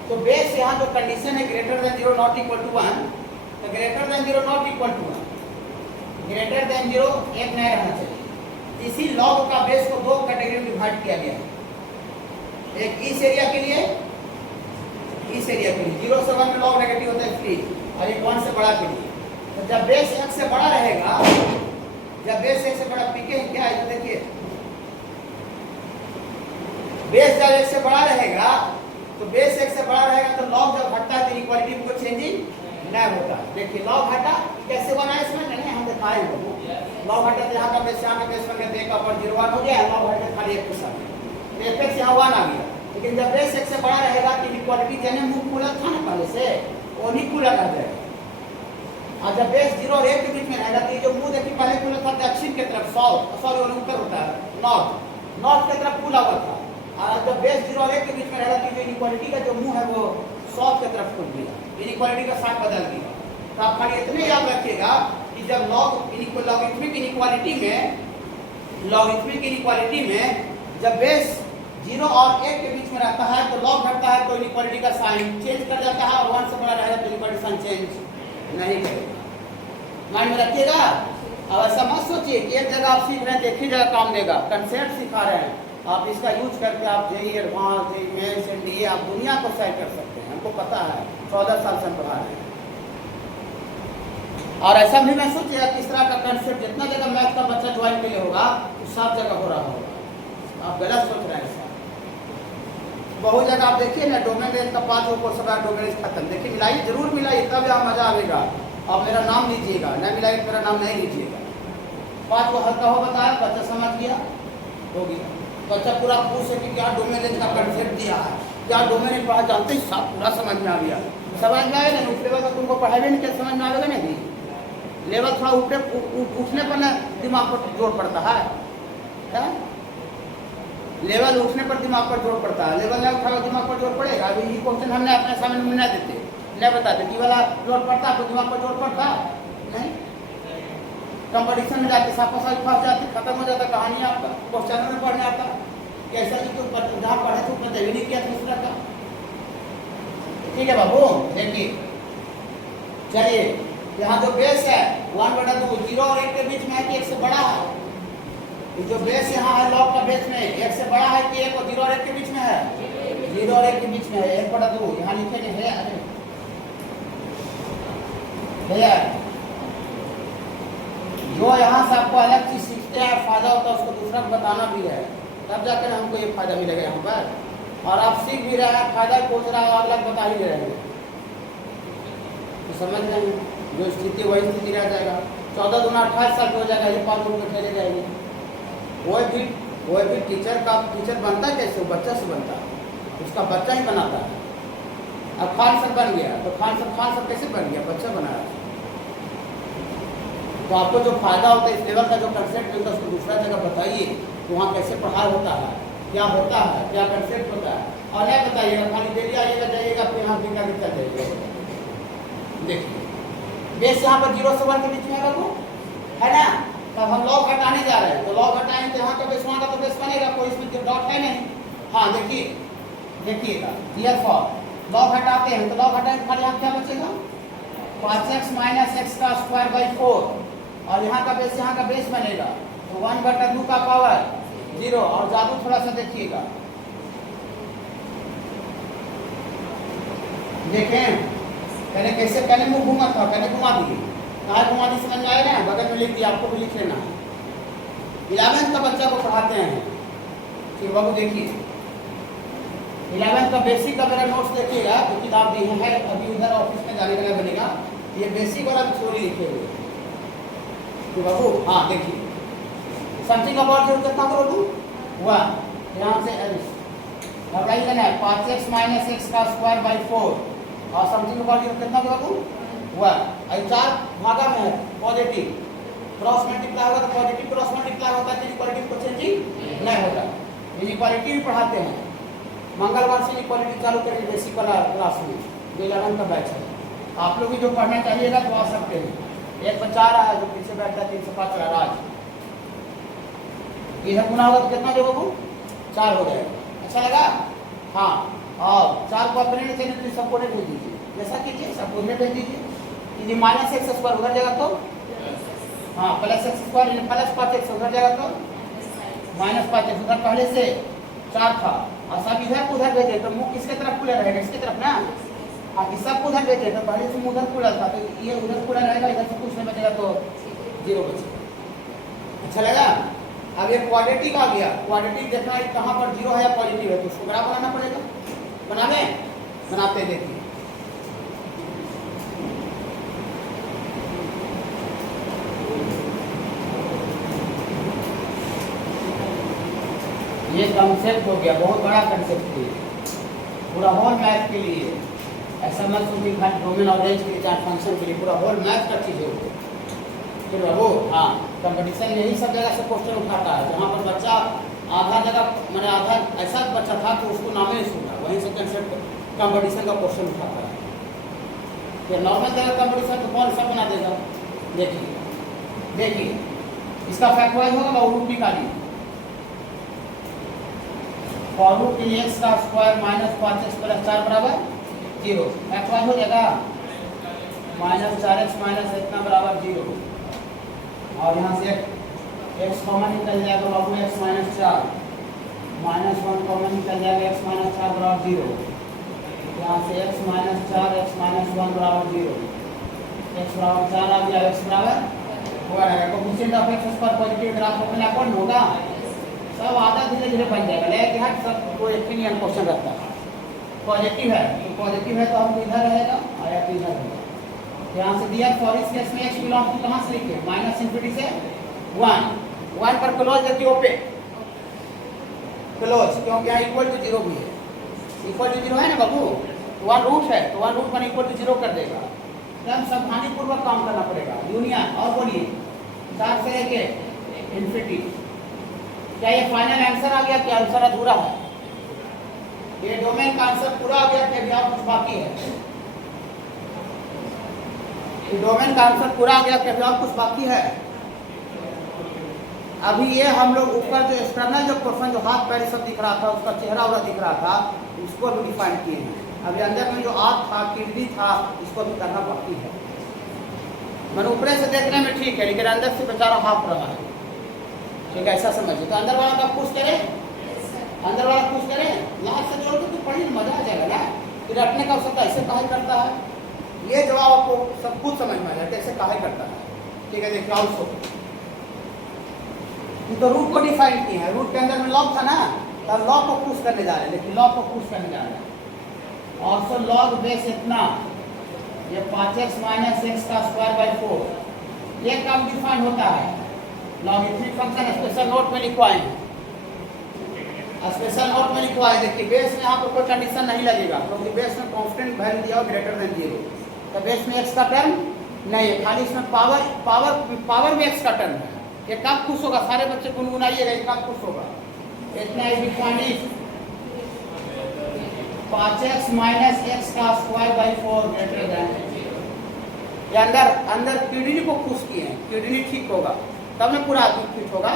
तो बेस यहाँ जो कंडीशन है greater than 0 not equal to 1, तो greater than 0 not equal to 1, greater than 0 एक नहीं रहना चाहिए। इसी लॉग का बेस को दो कैटेगरी में डिवाइड किया गया है, एक इस एरिया के लिए, इस एरिया के लिए 0 से 1 में लॉग नेगेटिव होता है इसलिए, और एक 1 से बड़ा के लिए। तो जब बेस 1 से बड़ा रहेगा, जब बेस 1 से बड़ा पीके क्या है तो देखिए बेस जब 1 से बड़ा रहेगा तो बेस 1 से बड़ा रहेगा तो लॉग जब हटता है तो इक्वालिटी में कोई चेंजिंग नहीं होता। देखिए लॉग हटा कैसे बना है इसमें नहीं हम दिखाए हैं। लॉग हटा तो यहाँ का बेस यहाँ का बेस बन गया, देखा पर 0 1 हो गया, लॉग हटे खाली 1 के साथ एफएक्स यहाँ 1 आ गया। लेकिन जब बेस 1 से बड़ा रहेगा तो इक्वालिटी यानी मुंह खुला था ना पहले से वो नहीं खुला रह जाएगा। और जब बेस 0 और 1 के बीच में रहेगा तो ये जो मुंह देखिए पहले खुला था दक्षिण की तरफ साउथ, सॉरी वो ऊपर होता है नॉर्थ की तरफ खुला हुआ था। और जब बेस 0 और 1 के बीच में रहेगा तो इनइक्वालिटी का जो मुंह है वो साउथ की तरफ खुल गया, इनइक्वालिटी का साइन बदल गया। तो आप खाली इतने याद रखिएगा कि जब लॉगरिथमिक इनइक्वालिटी में जब बेस 0 और 1 के बीच में रहता है तो लॉग घटता है तो इनइक्वालिटी का साइन चेंज कर जाता है, और 1 से बड़ा रहेगा तो इनइक्वालिटी साइन चेंज नहीं करेगा। माइंड में रखिएगा। अब ऐसा मत सोचिए कि एक जगह आप सीख रहे हैं एक ही जगह काम देगा। कंसेप्ट सिखा रहे हैं, आप इसका यूज करके आप JEE advance, JEE mains, NDA आप दुनिया को सही कर सकते हैं। हमको पता है, 14 साल से हम पढ़ा रहे हैं। और ऐसा भी मैं सोचिए किस तरह का कंसेप्ट जितना जगह मैथ का बच्चा ज्वाइन के लिए होगा तो सब जगह हो रहा होगा। आप गलत सोच रहे हैं। बहुत जगह आप देखिए ना डोमेन रेंज का 5 कोर्स है, डोमेन रेंज खत्म। देखिए मिलाइए, जरूर मिलाइए तब यहाँ मजा आएगा। आप मेरा नाम लीजिएगा, नहीं मिलाइए मेरा नाम नहीं लीजिएगा। 5 को हल्का हो बताया, बच्चा समझ गया, हो गया। बच्चा पूरा पूछ सके क्या डोमेन रेंज का कंसेप्ट दिया है, क्या डोमेन रेंज पढ़ा, जानते ही सब पूरा समझ में आ गया। समझ में आएगा ना, उस लेवल का तुमको पढ़ाई नहीं क्या समझ में आएगा नहीं। लेवल थोड़ा उठने पर ना दिमाग पर जोर पड़ता है, लेवल उठने पर दिमाग पर जोर पड़ता है। लेवल नहीं उठा दिमाग पर जोर पड़ेगा। अभी ये क्वेश्चन हमने अपने सामने में नहीं देते, नहीं बताते कि वाला जोर पड़ता है तो दिमाग पर जोर पड़ता नहीं। कंपटीशन में जाते साफ साफ फंस जाते, खत्म हो जाता कहानी। आपका क्वेश्चन में पढ़ने आता कैसा कि तो जहाँ पढ़े तो उसमें देवी नहीं किया दूसरा का। ठीक है बाबू, देखिए चलिए यहाँ जो बेस है 1/2 0 और 1 के बीच में है कि 1 से बड़ा है। जो बेस यहाँ है लॉग का बेस में 1 से बड़ा है कि 1 और 0 और 1 के बीच में है, 0 और 1 के बीच में है 1/2। यहाँ लिखेंगे है, अरे भैया जो यहाँ से आपको अलग चीज सीखते हैं फायदा होता है उसको दूसरा को बताना भी है, तब जाकर हमको ये फायदा मिलेगा यहाँ पर। और आप सीख भी रहे हैं, फायदा खोज रहा है, अगला बता ही रहे हैं, तो समझ रहे हैं। जो स्थिति वही स्थिति रह जाएगा। 14 दूना 28 साल की हो जाएगा, ये 5 लोग खेले जाएंगे। वो भी टीचर बनता है कैसे? वो बच्चा से बनता है, उसका बच्चा ही बनाता है। अब खान सर बन गया तो खान सर कैसे बन गया? बच्चा बनाया। तो आपको जो फायदा होता है इस लेवल का जो कंसेप्ट मिलता है उसको दूसरा जगह बताइए, वहाँ कैसे पढ़ाई होता है, क्या होता है, क्या कंसेप्ट होता है, और नहीं बताइएगा खाली डेली आइएगा जाइएगा फिर यहाँ फिर आगे चल जाइएगा। देखिए बेस यहाँ पर 0 से 1 के बीच में है वो, है ना? तब हम लॉग हटाने जा रहे हैं, तो लॉग हटाएंगे तो यहाँ का बेस वहाँ का तो बेस बनेगा, कोई इसमें डॉट है नहीं। हाँ देखिएगा क्लियर फॉर लॉग हटाते हैं तो लॉग हटाएंगे खाली यहाँ क्या बचेगा? 5x माइनस एक्स का स्क्वायर बाई 4, और यहाँ का बेस बनेगा तो 1/2 का पावर 0। और जादू थोड़ा सा देखिएगा, देखें पहले मुंह घुमा था, पहले घुमा दिए, कहा घुमा दी समझ में आएगा ना? बगल में लिख दिया, आपको भी लिख लेना है। 11th का बच्चा को पढ़ाते हैं, ठीक बाबू देखिए 11th का बेसिक का मेरा नोट्स देखिएगा, जो किताब दी है अभी उधर ऑफिस में जाने का नहीं बनेगा, ये बेसिक वाला थ्योरी लिखे हुए ठीक बाबू। हाँ देखिए समथिंग अबाउट जो कितना करो हुआ यहाँ से घबराइएगा ना, 5x माइनस एक्स का स्क्वायर बाई 4, और समथिंग अबाउट जो कितना बाबू हुआ 4 भागा में है पॉजिटिव, क्रॉस मल्टीप्लाई होगा तो पॉजिटिव क्रॉस मल्टीप्लाई होता है, तो इक्वालिटी को चेंजिंग नहीं होगा। इक्वालिटी भी पढ़ाते हैं, मंगलवार से इक्वालिटी चालू करेंगे बेसिक वाला क्लास में, जो 11 का बैच है। आप लोग भी जो पढ़ना चाहिएगा तो आ सकते हैं। एक बच्चा आ रहा है जो पीछे बैठता है 305 का राज, इधर गुना होगा तो कितना जो बाबू 4 हो जाएगा। अच्छा लगा? हाँ, और 4 को अपने नहीं चाहिए तो सबको नहीं भेज दीजिए, जैसा कीजिए सबको नहीं भेज दीजिए। यदि माइनस एक्स स्क्वायर उधर जाएगा तो हाँ plus x square plus 5x उधर जाएगा तो माइनस 5x, उधर पहले से 4 था और सब इधर को उधर भेजे तो मुंह किसके तरफ खुला रहेगा? इसकी तरफ ना। हाँ इस सबको उधर भेजे तो पहले से उधर खुला था, तो ये उधर खुला रहेगा, इधर से कुछ नहीं बचेगा तो 0 बचेगा। अच्छा लगा? अब ये क्वाड्रेटिक आ गया, क्वाड्रेटिक देखना है कहाँ पर 0 है या पॉजिटिव है, तो उसको ग्राफ बनाना पड़ेगा। बनाते देखिए ये कंसेप्ट हो गया, बहुत बड़ा कंसेप्ट है पूरा होल मैथ के लिए। ऐसा मत सोचिए खाली डोमेन और रेंज के लिए, चाहे फंक्शन के लिए, पूरा होल मैथ का चीज़ है वो। फिर वो हाँ कंपटीशन यही सब जगह से क्वेश्चन उठाता है, जहाँ पर बच्चा आधा जगह मैंने आधा ऐसा बच्चा था कि उसको नाम नहीं सुना, वहीं से कंसेप्ट कंपटीशन का क्वेश्चन उठाता है। फिर नॉर्मल जगह कंपटीशन तो कौन सा बना देगा? देखिए इसका फैक्टराइज होगा और रूट निकालिए। फॉर रूट इन एक्स का स्क्वायर माइनस 5x प्लस 4 बराबर 0, फैक्टराइज हो जाएगा माइनस 4x माइनस इतना बराबर 0, और यहाँ से x कॉमन निकल जाएगा बाबू x माइनस 4, माइनस 1 कॉमन निकल जाएगा x माइनस 4 बराबर 0, यहाँ से x माइनस 4 x माइनस 1 बराबर 0, x बराबर 4 आ गया, x बराबर होगा रहेगा। कोफिशिएंट ऑफ x पर पॉजिटिव ग्राफ अपने आप कौन होगा? सब आधा धीरे धीरे बन जाएगा, लेकिन हर सब को एक ही नियम क्वेश्चन रहता है। पॉजिटिव है तो हम इधर रहेगा और या इधर रहेगा। यहाँ से दिया फॉर इस केस में x बिलोंग टू कहाँ से लिखे? माइनस इनफिनिटी से 1 पर क्लोज रखिए ओपन क्लोज, क्योंकि यहाँ इक्वल टू 0 भी है, इक्वल टू 0 है ना बाबू, तो 1 रूट है तो 1 रूट 1 इक्वल टू 0 कर देगा। तब सावधानीपूर्वक काम करना पड़ेगा। यूनियन और बोलिए 4 से लेके इन्फिनिटी। क्या ये फाइनल आंसर आ गया? क्या आंसर अधूरा है? ये डोमेन का आंसर पूरा आ गया, क्या कुछ बाकी है? ये डोमेन का आंसर पूरा आ गया, क्या कुछ बाकी है? अभी ये हम लोग ऊपर जो एक्सटर्नल जो पोर्शन जो हाथ पैर सब दिख रहा था, उसका चेहरा वाला दिख रहा था, उसको भी डिफाइन किए हैं। अभी अंदर में जो आँख था, किडनी था, इसको भी करना बाकी है। मैंने ऊपर से देखने में ठीक है, लेकिन अंदर से बेचारा हाफ रहा है, ठीक है? ऐसा समझिए। तो अंदर वाला का पुश करें, अंदर वाला पुश करें, लास्ट से जोड़ के तो पढ़ने में मजा आ जाएगा ना। फिर रटने का उसका ऐसे काहे करता है, ये जवाब आपको सब कुछ समझ में आ जाए कैसे काहे करता है, ठीक है? देखिए ऑल्सो तो रूट को डिफाइन किए हैं, रूट के अंदर में लॉग था ना, तब लॉग को पुश करने जा रहे हैं, लेकिन लॉग को पुश करने जा रहे हैं। ऑल्सो लॉग बेस इतना ये 5x माइनस एक्स का स्क्वायर बाई 4, ये कब डिफाइन होता है? लॉगरिथमिक फंक्शन स्पेशल नोट में लिखवाए हैं, स्पेशल नोट में लिखवाए। देखिए बेस में यहाँ पर कोई कंडीशन नहीं लगेगा क्योंकि बेस में कांस्टेंट वैल्यू दिया हो ग्रेटर देन 0, तो बेस में एक्स का टर्म नहीं है, खाली इसमें पावर में एक्स का टर्म है। ये कब खुश होगा? सारे बच्चे गुनगुनाइएगा, ये कब खुश होगा? इतना डिफाइन 5x माइनस एक्स का स्क्वायर बाई 4 ग्रेटर देन, ये अंदर किडनी को खुश किए हैं, किडनी ठीक होगा तब ना पूरा आदमी ठीक होगा।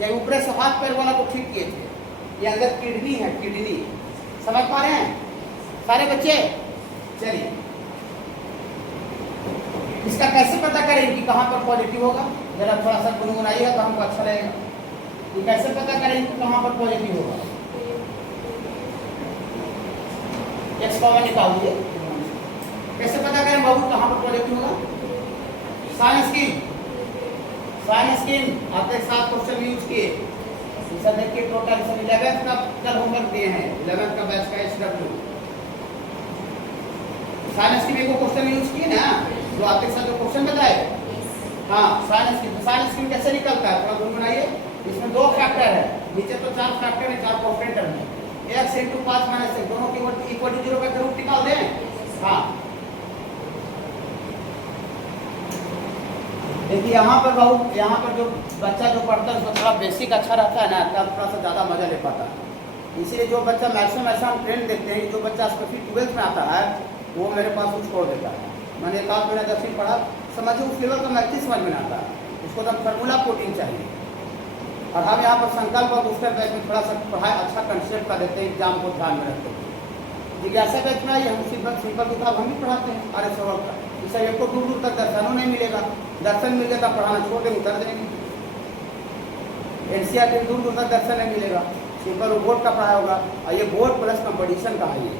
या ऊपर से हाथ पैर वाला को ठीक किए थे, ये अंदर किडनी है, किडनी। समझ पा रहे हैं सारे बच्चे? चलिए इसका कैसे पता करें कि कहाँ पर पॉजिटिव होगा? जरा थोड़ा सा गुनगुनाइएगा तो हमको अच्छा लगेगा। ये कैसे पता करें कि कहाँ पर पॉजिटिव होगा? एक्स कॉमन निकाल दीजिए। कैसे पता करें बाबू कहाँ पर पॉजिटिव होगा? साइन स्कीम आपके साथ क्वेश्चन यूज किए। सर देखिए टोटल सब 11th का कल होमवर्क दिए हैं, 11th का बैच का एसडब्ल्यू साइन स्कीम को क्वेश्चन यूज किए ना, जो आपके साथ जो क्वेश्चन बताए। हाँ साइन स्कीम कैसे निकलता है थोड़ा गुनगुनाइए। इसमें 2 फैक्टर है, नीचे तो 4 फैक्टर है, 4 कांस्टेंट है। x × 5 माइनस x दोनों की इक्वल टू 0 का रूट निकाल दें। हाँ देखिए यहाँ पर बाबू, यहाँ पर जो बच्चा जो पढ़ता है उसको थोड़ा बेसिक अच्छा रहता है ना, तब थोड़ा सा ज़्यादा मजा ले पाता है। इसीलिए जो बच्चा मैक्सिमम ऐसा हम ट्रेंड देखते हैं, जो बच्चा स्पेशली 12th में आता है वो मेरे पास कुछ छोड़ देता है। मैंने एक आध महीना 10वीं पढ़ा, समझो उस लेवल का मैथ समझ में आता है, उसको तो फार्मूला कोडिंग चाहिए। और हम यहाँ पर संकल्प और दूसरे बैच में थोड़ा सा पढ़ाई अच्छा कंसेप्ट का देते हैं, एग्जाम को ध्यान में रखते हैं। जिज्ञासा बैच में आइए, हम सिंपल किताब हम ही पढ़ाते हैं आर्य सवाल का। इसे एक को दूर दूर तक दर्शनों नहीं मिलेगा, दर्शन मिल जाता पढ़ाना छोड़ देंगे, उतर देंगे। एनसीईआरटी दूर दूर तक दर्शन नहीं मिलेगा, सिंपल बोर्ड का पढ़ाया होगा। और ये बोर्ड प्लस कंपटीशन का है, ये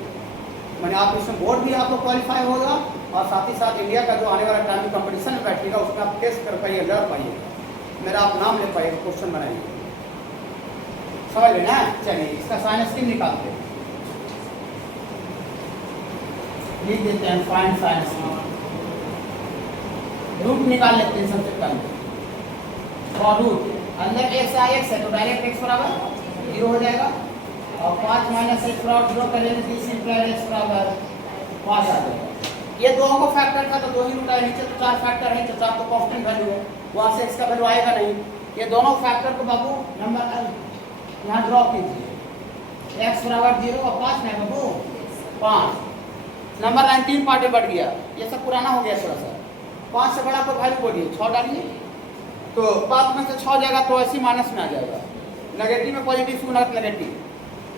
मैंने आप इसमें बोर्ड भी आपको क्वालिफाई होगा और साथ ही साथ इंडिया का जो आने वाला टाइम में कंपटीशन में बैठेगा उसमें आप टेस्ट कर पाइए, लड़ पाइएगा, मेरा आप नाम ले पाइएगा, क्वेश्चन बनाइए। समझ लेना। चलिए इसका साइन स्कीम निकालते हैं, लिख देते हैं फाइंड साइन स्कीम। रूट निकाल लेते हैं सबसे पहले। और रूट अंदर x आ x है तो डायरेक्ट x बराबर 0 हो जाएगा, और 5 माइनस x बराबर 0 कर लेंगे, 30 × x बराबर 5 आ जाएगा। ये दोनों को फैक्टर था तो 2 ही रूट आए, नीचे तो 4 फैक्टर है तो 4 तो कांस्टेंट वैल्यू है, वहाँ से x का वैल्यू आएगा नहीं। ये दोनों फैक्टर को बाबू नंबर यहाँ ड्रॉ कीजिए, x बराबर 0 और 5 में बाबू 5, नंबर लाइन 3 पार्ट में बढ़ गया, ये सब पुराना हो गया थोड़ा सा। 5 से बड़ा को वैल्यू बोलिए, 6 डालिए तो 5 में से 6 जाएगा तो ऐसे माइनस में आ जाएगा, नेगेटिव में पॉजिटिव से गुना नेगेटिव।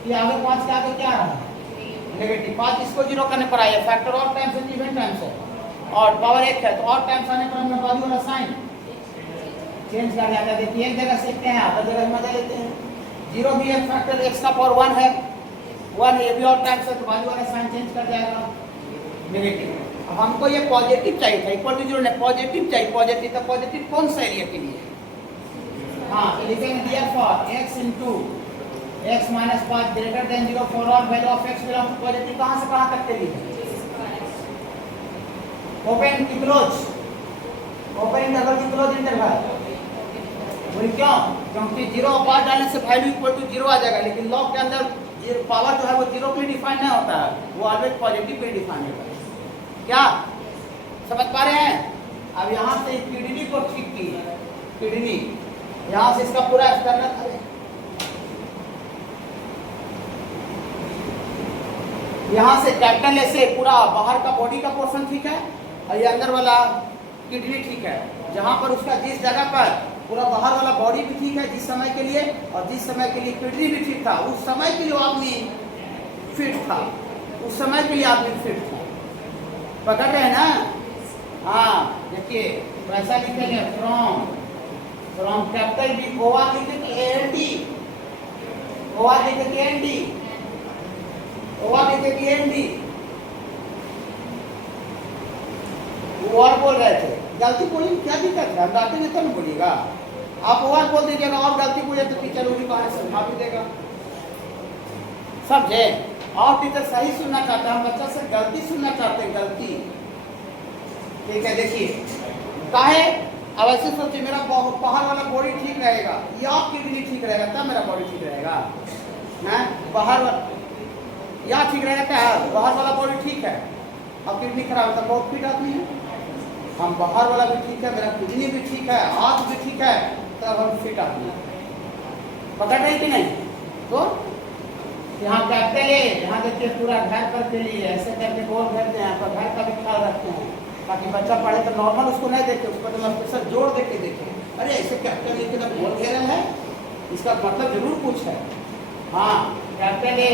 ये आगे 5 के आगे क्या रहा? नेगेटिव। 5 इसको 0 करने पर आया, फैक्टर और टाइम्स है, इवन टाइम्स है, और पावर 1 है तो और टाइम्स आने पर हमने वैल्यू वाला साइन चेंज कर जाता है। देखिए एक जगह सीखते हैं, अगर जगह मजा लेते हैं। 0 भी एक फैक्टर x का पावर 1 है, 1 ये भी और टाइम्स है तो वैल्यू वाला साइन चेंज कर जाएगा नेगेटिव। अब हमको ये पॉजिटिव चाहिए था, इक्वल टू 0 नहीं, पॉजिटिव चाहिए। पॉजिटिव तो पॉजिटिव कौन सा एरिया के लिए? हाँ तो लिखेंगे therefore x × x minus 5 greater than 0 for all value of x belong to positive. कहाँ से कहाँ तक के लिए? ओपन की क्लोज, ओपन डबल की क्लोज इंटरवल। वही क्यों? क्योंकि 0 और 5 डालने से वैल्यू इक्वल टू 0 आ जाएगा, लेकिन लॉग के अंदर पावर जो है वो 0 पे डिफाइन नहीं होता है, वो ऑलवेज पॉजिटिव पे डिफाइन होता है। क्या समझ पा रहे हैं? अब यहाँ से किडनी को ठीक की, किडनी यहाँ से इसका पूरा एक्सटर्नल, यहाँ से कैपिटल ए से पूरा बाहर का बॉडी का पोर्शन ठीक है, और ये अंदर वाला किडनी ठीक है। जहाँ पर उसका जिस जगह पर पूरा बाहर वाला बॉडी भी ठीक है जिस समय के लिए, और जिस समय के लिए किडनी भी ठीक था, उस समय के लिए आदमी फिट था, उस समय के लिए आदमी फिट था। पकड़ रहे हैं ना? हाँ देखिए वैसा लिखेंगे फ्रॉम कैपिटल बी, ओआर लिखे कि एएनडी, ओआर लिखे कि एनडी, ओआर लिखे कि एनडी। वो और बोल रहे थे, गलती बोली क्या दिक्कत है? हम डांटेंगे तो नहीं बोलिएगा, आप ओआर बोल दीजिएगा और गलती बोले तो टीचर उन्हीं कहाँ से माफी देगा। समझे? और टीचर सही सुनना चाहते हैं, हम बच्चा से गलती सुनना चाहते हैं, गलती ठीक है, देखिए काहे अब ऐसे सोचिए मेरा बाहर वाला बॉडी ठीक रहेगा या किडनी ठीक रहेगा तब मेरा बॉडी ठीक रहेगा ना। बाहर या ठीक रहेगा क्या है, बाहर वाला बॉडी ठीक है अब किडनी खराब है तो बहुत फिट आदमी है। हम बाहर वाला भी ठीक है, मेरा किडनी भी ठीक है, हाथ भी ठीक है, तब हम फिट आदमी है। पकड़ रहे कि नहीं? तो यहाँ कैपिटल है, यहाँ देखिए पूरा घर पर के लिए ऐसे करके गोल घेरते हैं, पर घर का भी ख्याल रखते हैं ताकि बच्चा पढ़े तो नॉर्मल उसको नहीं देखे, उसको तो स्पेशल जोड़ दे के देखे। अरे ऐसे कैपिटल लिख के तो गोल घेरल है, इसका मतलब जरूर कुछ है। हाँ, capital A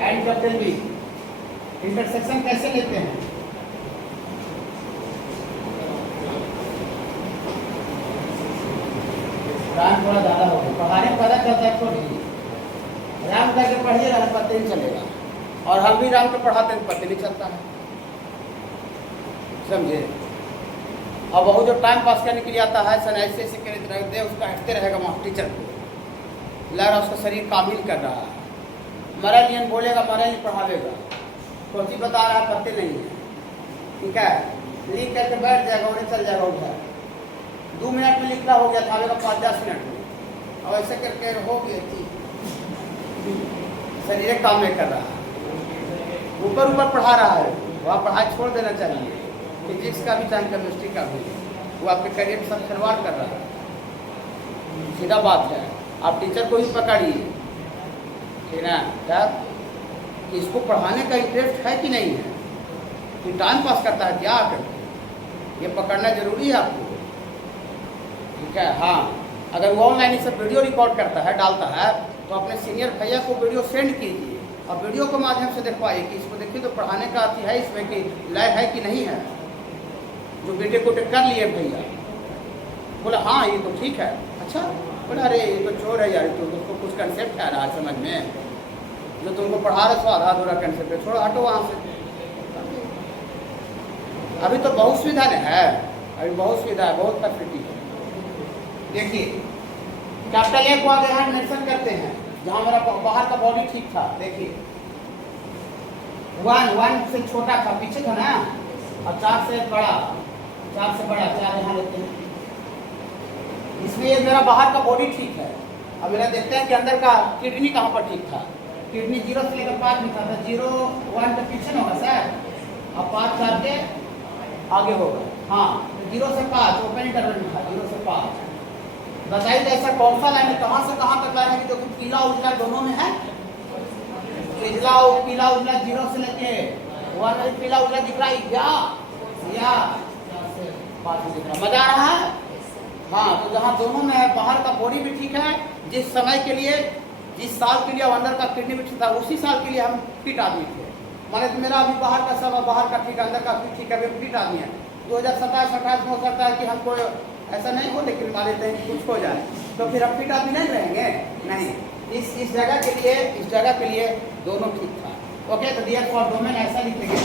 and capital B intersection कैसे लेते हैं? राम थोड़ा ज़्यादा हो गया, पढ़ाने में पता चलता है थोड़ी राम करके पढ़िएगा ना पता नहीं चलेगा, और हम भी राम को पढ़ाते हैं पता नहीं चलता है, समझे। अब बहुत जो टाइम पास करने के लिए आता है सन ऐसे ऐसे करते रख दे, उसका हटते रहेगा वहाँ टीचर को, लग रहा उसका शरीर काबिल कर रहा है, मरलियन बोलेगा मरलियन पढ़ावेगा, कोची बता रहा है पत्ते नहीं है, ठीक है, लिख करके बैठ जाएगा उन्हें चल जाएगा उधर, 2 मिनट में लिखना हो गया था, आवेगा 5-10 मिनट में, और ऐसे करके हो गई थी शरीर काम नहीं कर रहा है, ऊपर ऊपर पढ़ा रहा है, वहाँ पढ़ाई छोड़ देना चाहिए। फिजिक्स का भी चाहे केमिस्ट्री का भी, वो आपके करियर के साथ खिलवाड़ कर रहा है, सीधा बात है। आप टीचर को ही पकड़िए, ठीक है, क्या कि इसको पढ़ाने का इंटरेस्ट है कि नहीं है, कि टाइम पास करता है क्या करके, ये पकड़ना जरूरी है आपको, ठीक है। हाँ, अगर वो ऑनलाइन सब वीडियो रिकॉर्ड करता है डालता है तो अपने सीनियर भैया को वीडियो सेंड कीजिए और वीडियो के माध्यम से दिखवाइए कि इसको देखिए तो पढ़ाने का अति है, इसमें कि लय है कि नहीं है। जो बेटे को कर लिए भैया, बोला हाँ ये तो ठीक है, अच्छा, बोला अरे ये तो चोर है यार, तो उसको कुछ कंसेप्ट आ रहा है समझ में, जो तुमको पढ़ा रहे सो आधा अधूरा कंसेप्ट है, छोड़ो हटो वहाँ से। अभी तो बहुत सुविधा है, अभी बहुत सुविधा है, बहुत फैसिलिटी है। देखिए कैपिटल ए को आगे हैंड मेंशन करते हैं, जहाँ मेरा बाहर का बॉडी ठीक था, देखिए 1 से छोटा था, पीछे था ना, और 4 से बड़ा, 4 यहाँ लेते हैं, इसलिए मेरा बाहर का बॉडी ठीक है। अब मेरा देखते हैं कि अंदर का किडनी कहाँ पर ठीक था, किडनी 0 से लेकर 5 में था, तो 0 1 के पीछे होगा सर, अब 5 4 के आगे होगा। हाँ, 0 से 5 ओपन इंटरवल में था, 0 से 5। बताइए ऐसा कौन सा लाइन है, कहाँ से कहाँ तक लाइन है जो कि पीला उजला दोनों में है? पीला उजला 0 से लेके 1 में पीला उजला दिख रहा है या 5 दिख रहा है, मजा आ रहा है। हाँ, तो जहाँ दोनों में है, बाहर का बॉडी भी ठीक है, जिस समय के लिए, जिस साल के लिए अंदर का किडनी भी ठीक था, उसी साल के लिए हम फिट आदमी थे। माने तो मेरा अभी बाहर का सब बाहर का ठीक है, अंदर का ठीक है, फिट आदमी है। 2027-28 में हो सकता है कि हमको ऐसा नहीं हो, लेकिन मान लेते हैं कि कुछ हो जाए तो फिर हम फिट आदमी नहीं रहेंगे, नहीं। इस जगह के लिए दोनों ठीक था। ओके, तो डियर फॉर डोमेन ऐसा लिखेंगे।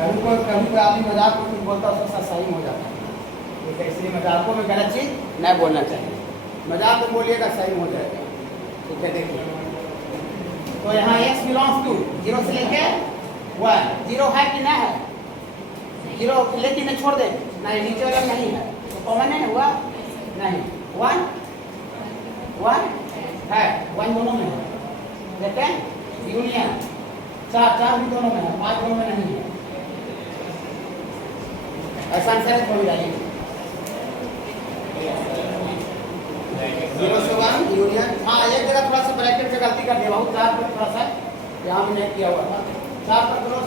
कभी आदमी मजाक में कुछ बोलता है उसका सही हो जाता है, इसलिए मजाकों में गलत चीज नहीं बोलना चाहिए, मजाक में बोलिएगा सही हो जाएगा, ठीक है। देखिए तो यहाँ x बिलोंग्स टू 0 से लेके 1, 0 है कि नहीं है, 0 लेकिन नहीं छोड़ दे, नहीं नीचे वाला नहीं है तो कॉमन नहीं हुआ, नहीं 1 है, 1 दोनों में है, देखते हैं यूनियन 4 भी दोनों में है, 5 दोनों में नहीं है, ऐसा आंसर है। थोड़ी जाइए 0 से 1 यूनियन। हाँ, एक जगह थोड़ा सा ब्रैकेट से गलती कर दिया, बहुत 4 पर थोड़ा सा यहाँ भी नहीं किया हुआ था, 4 पर क्रॉस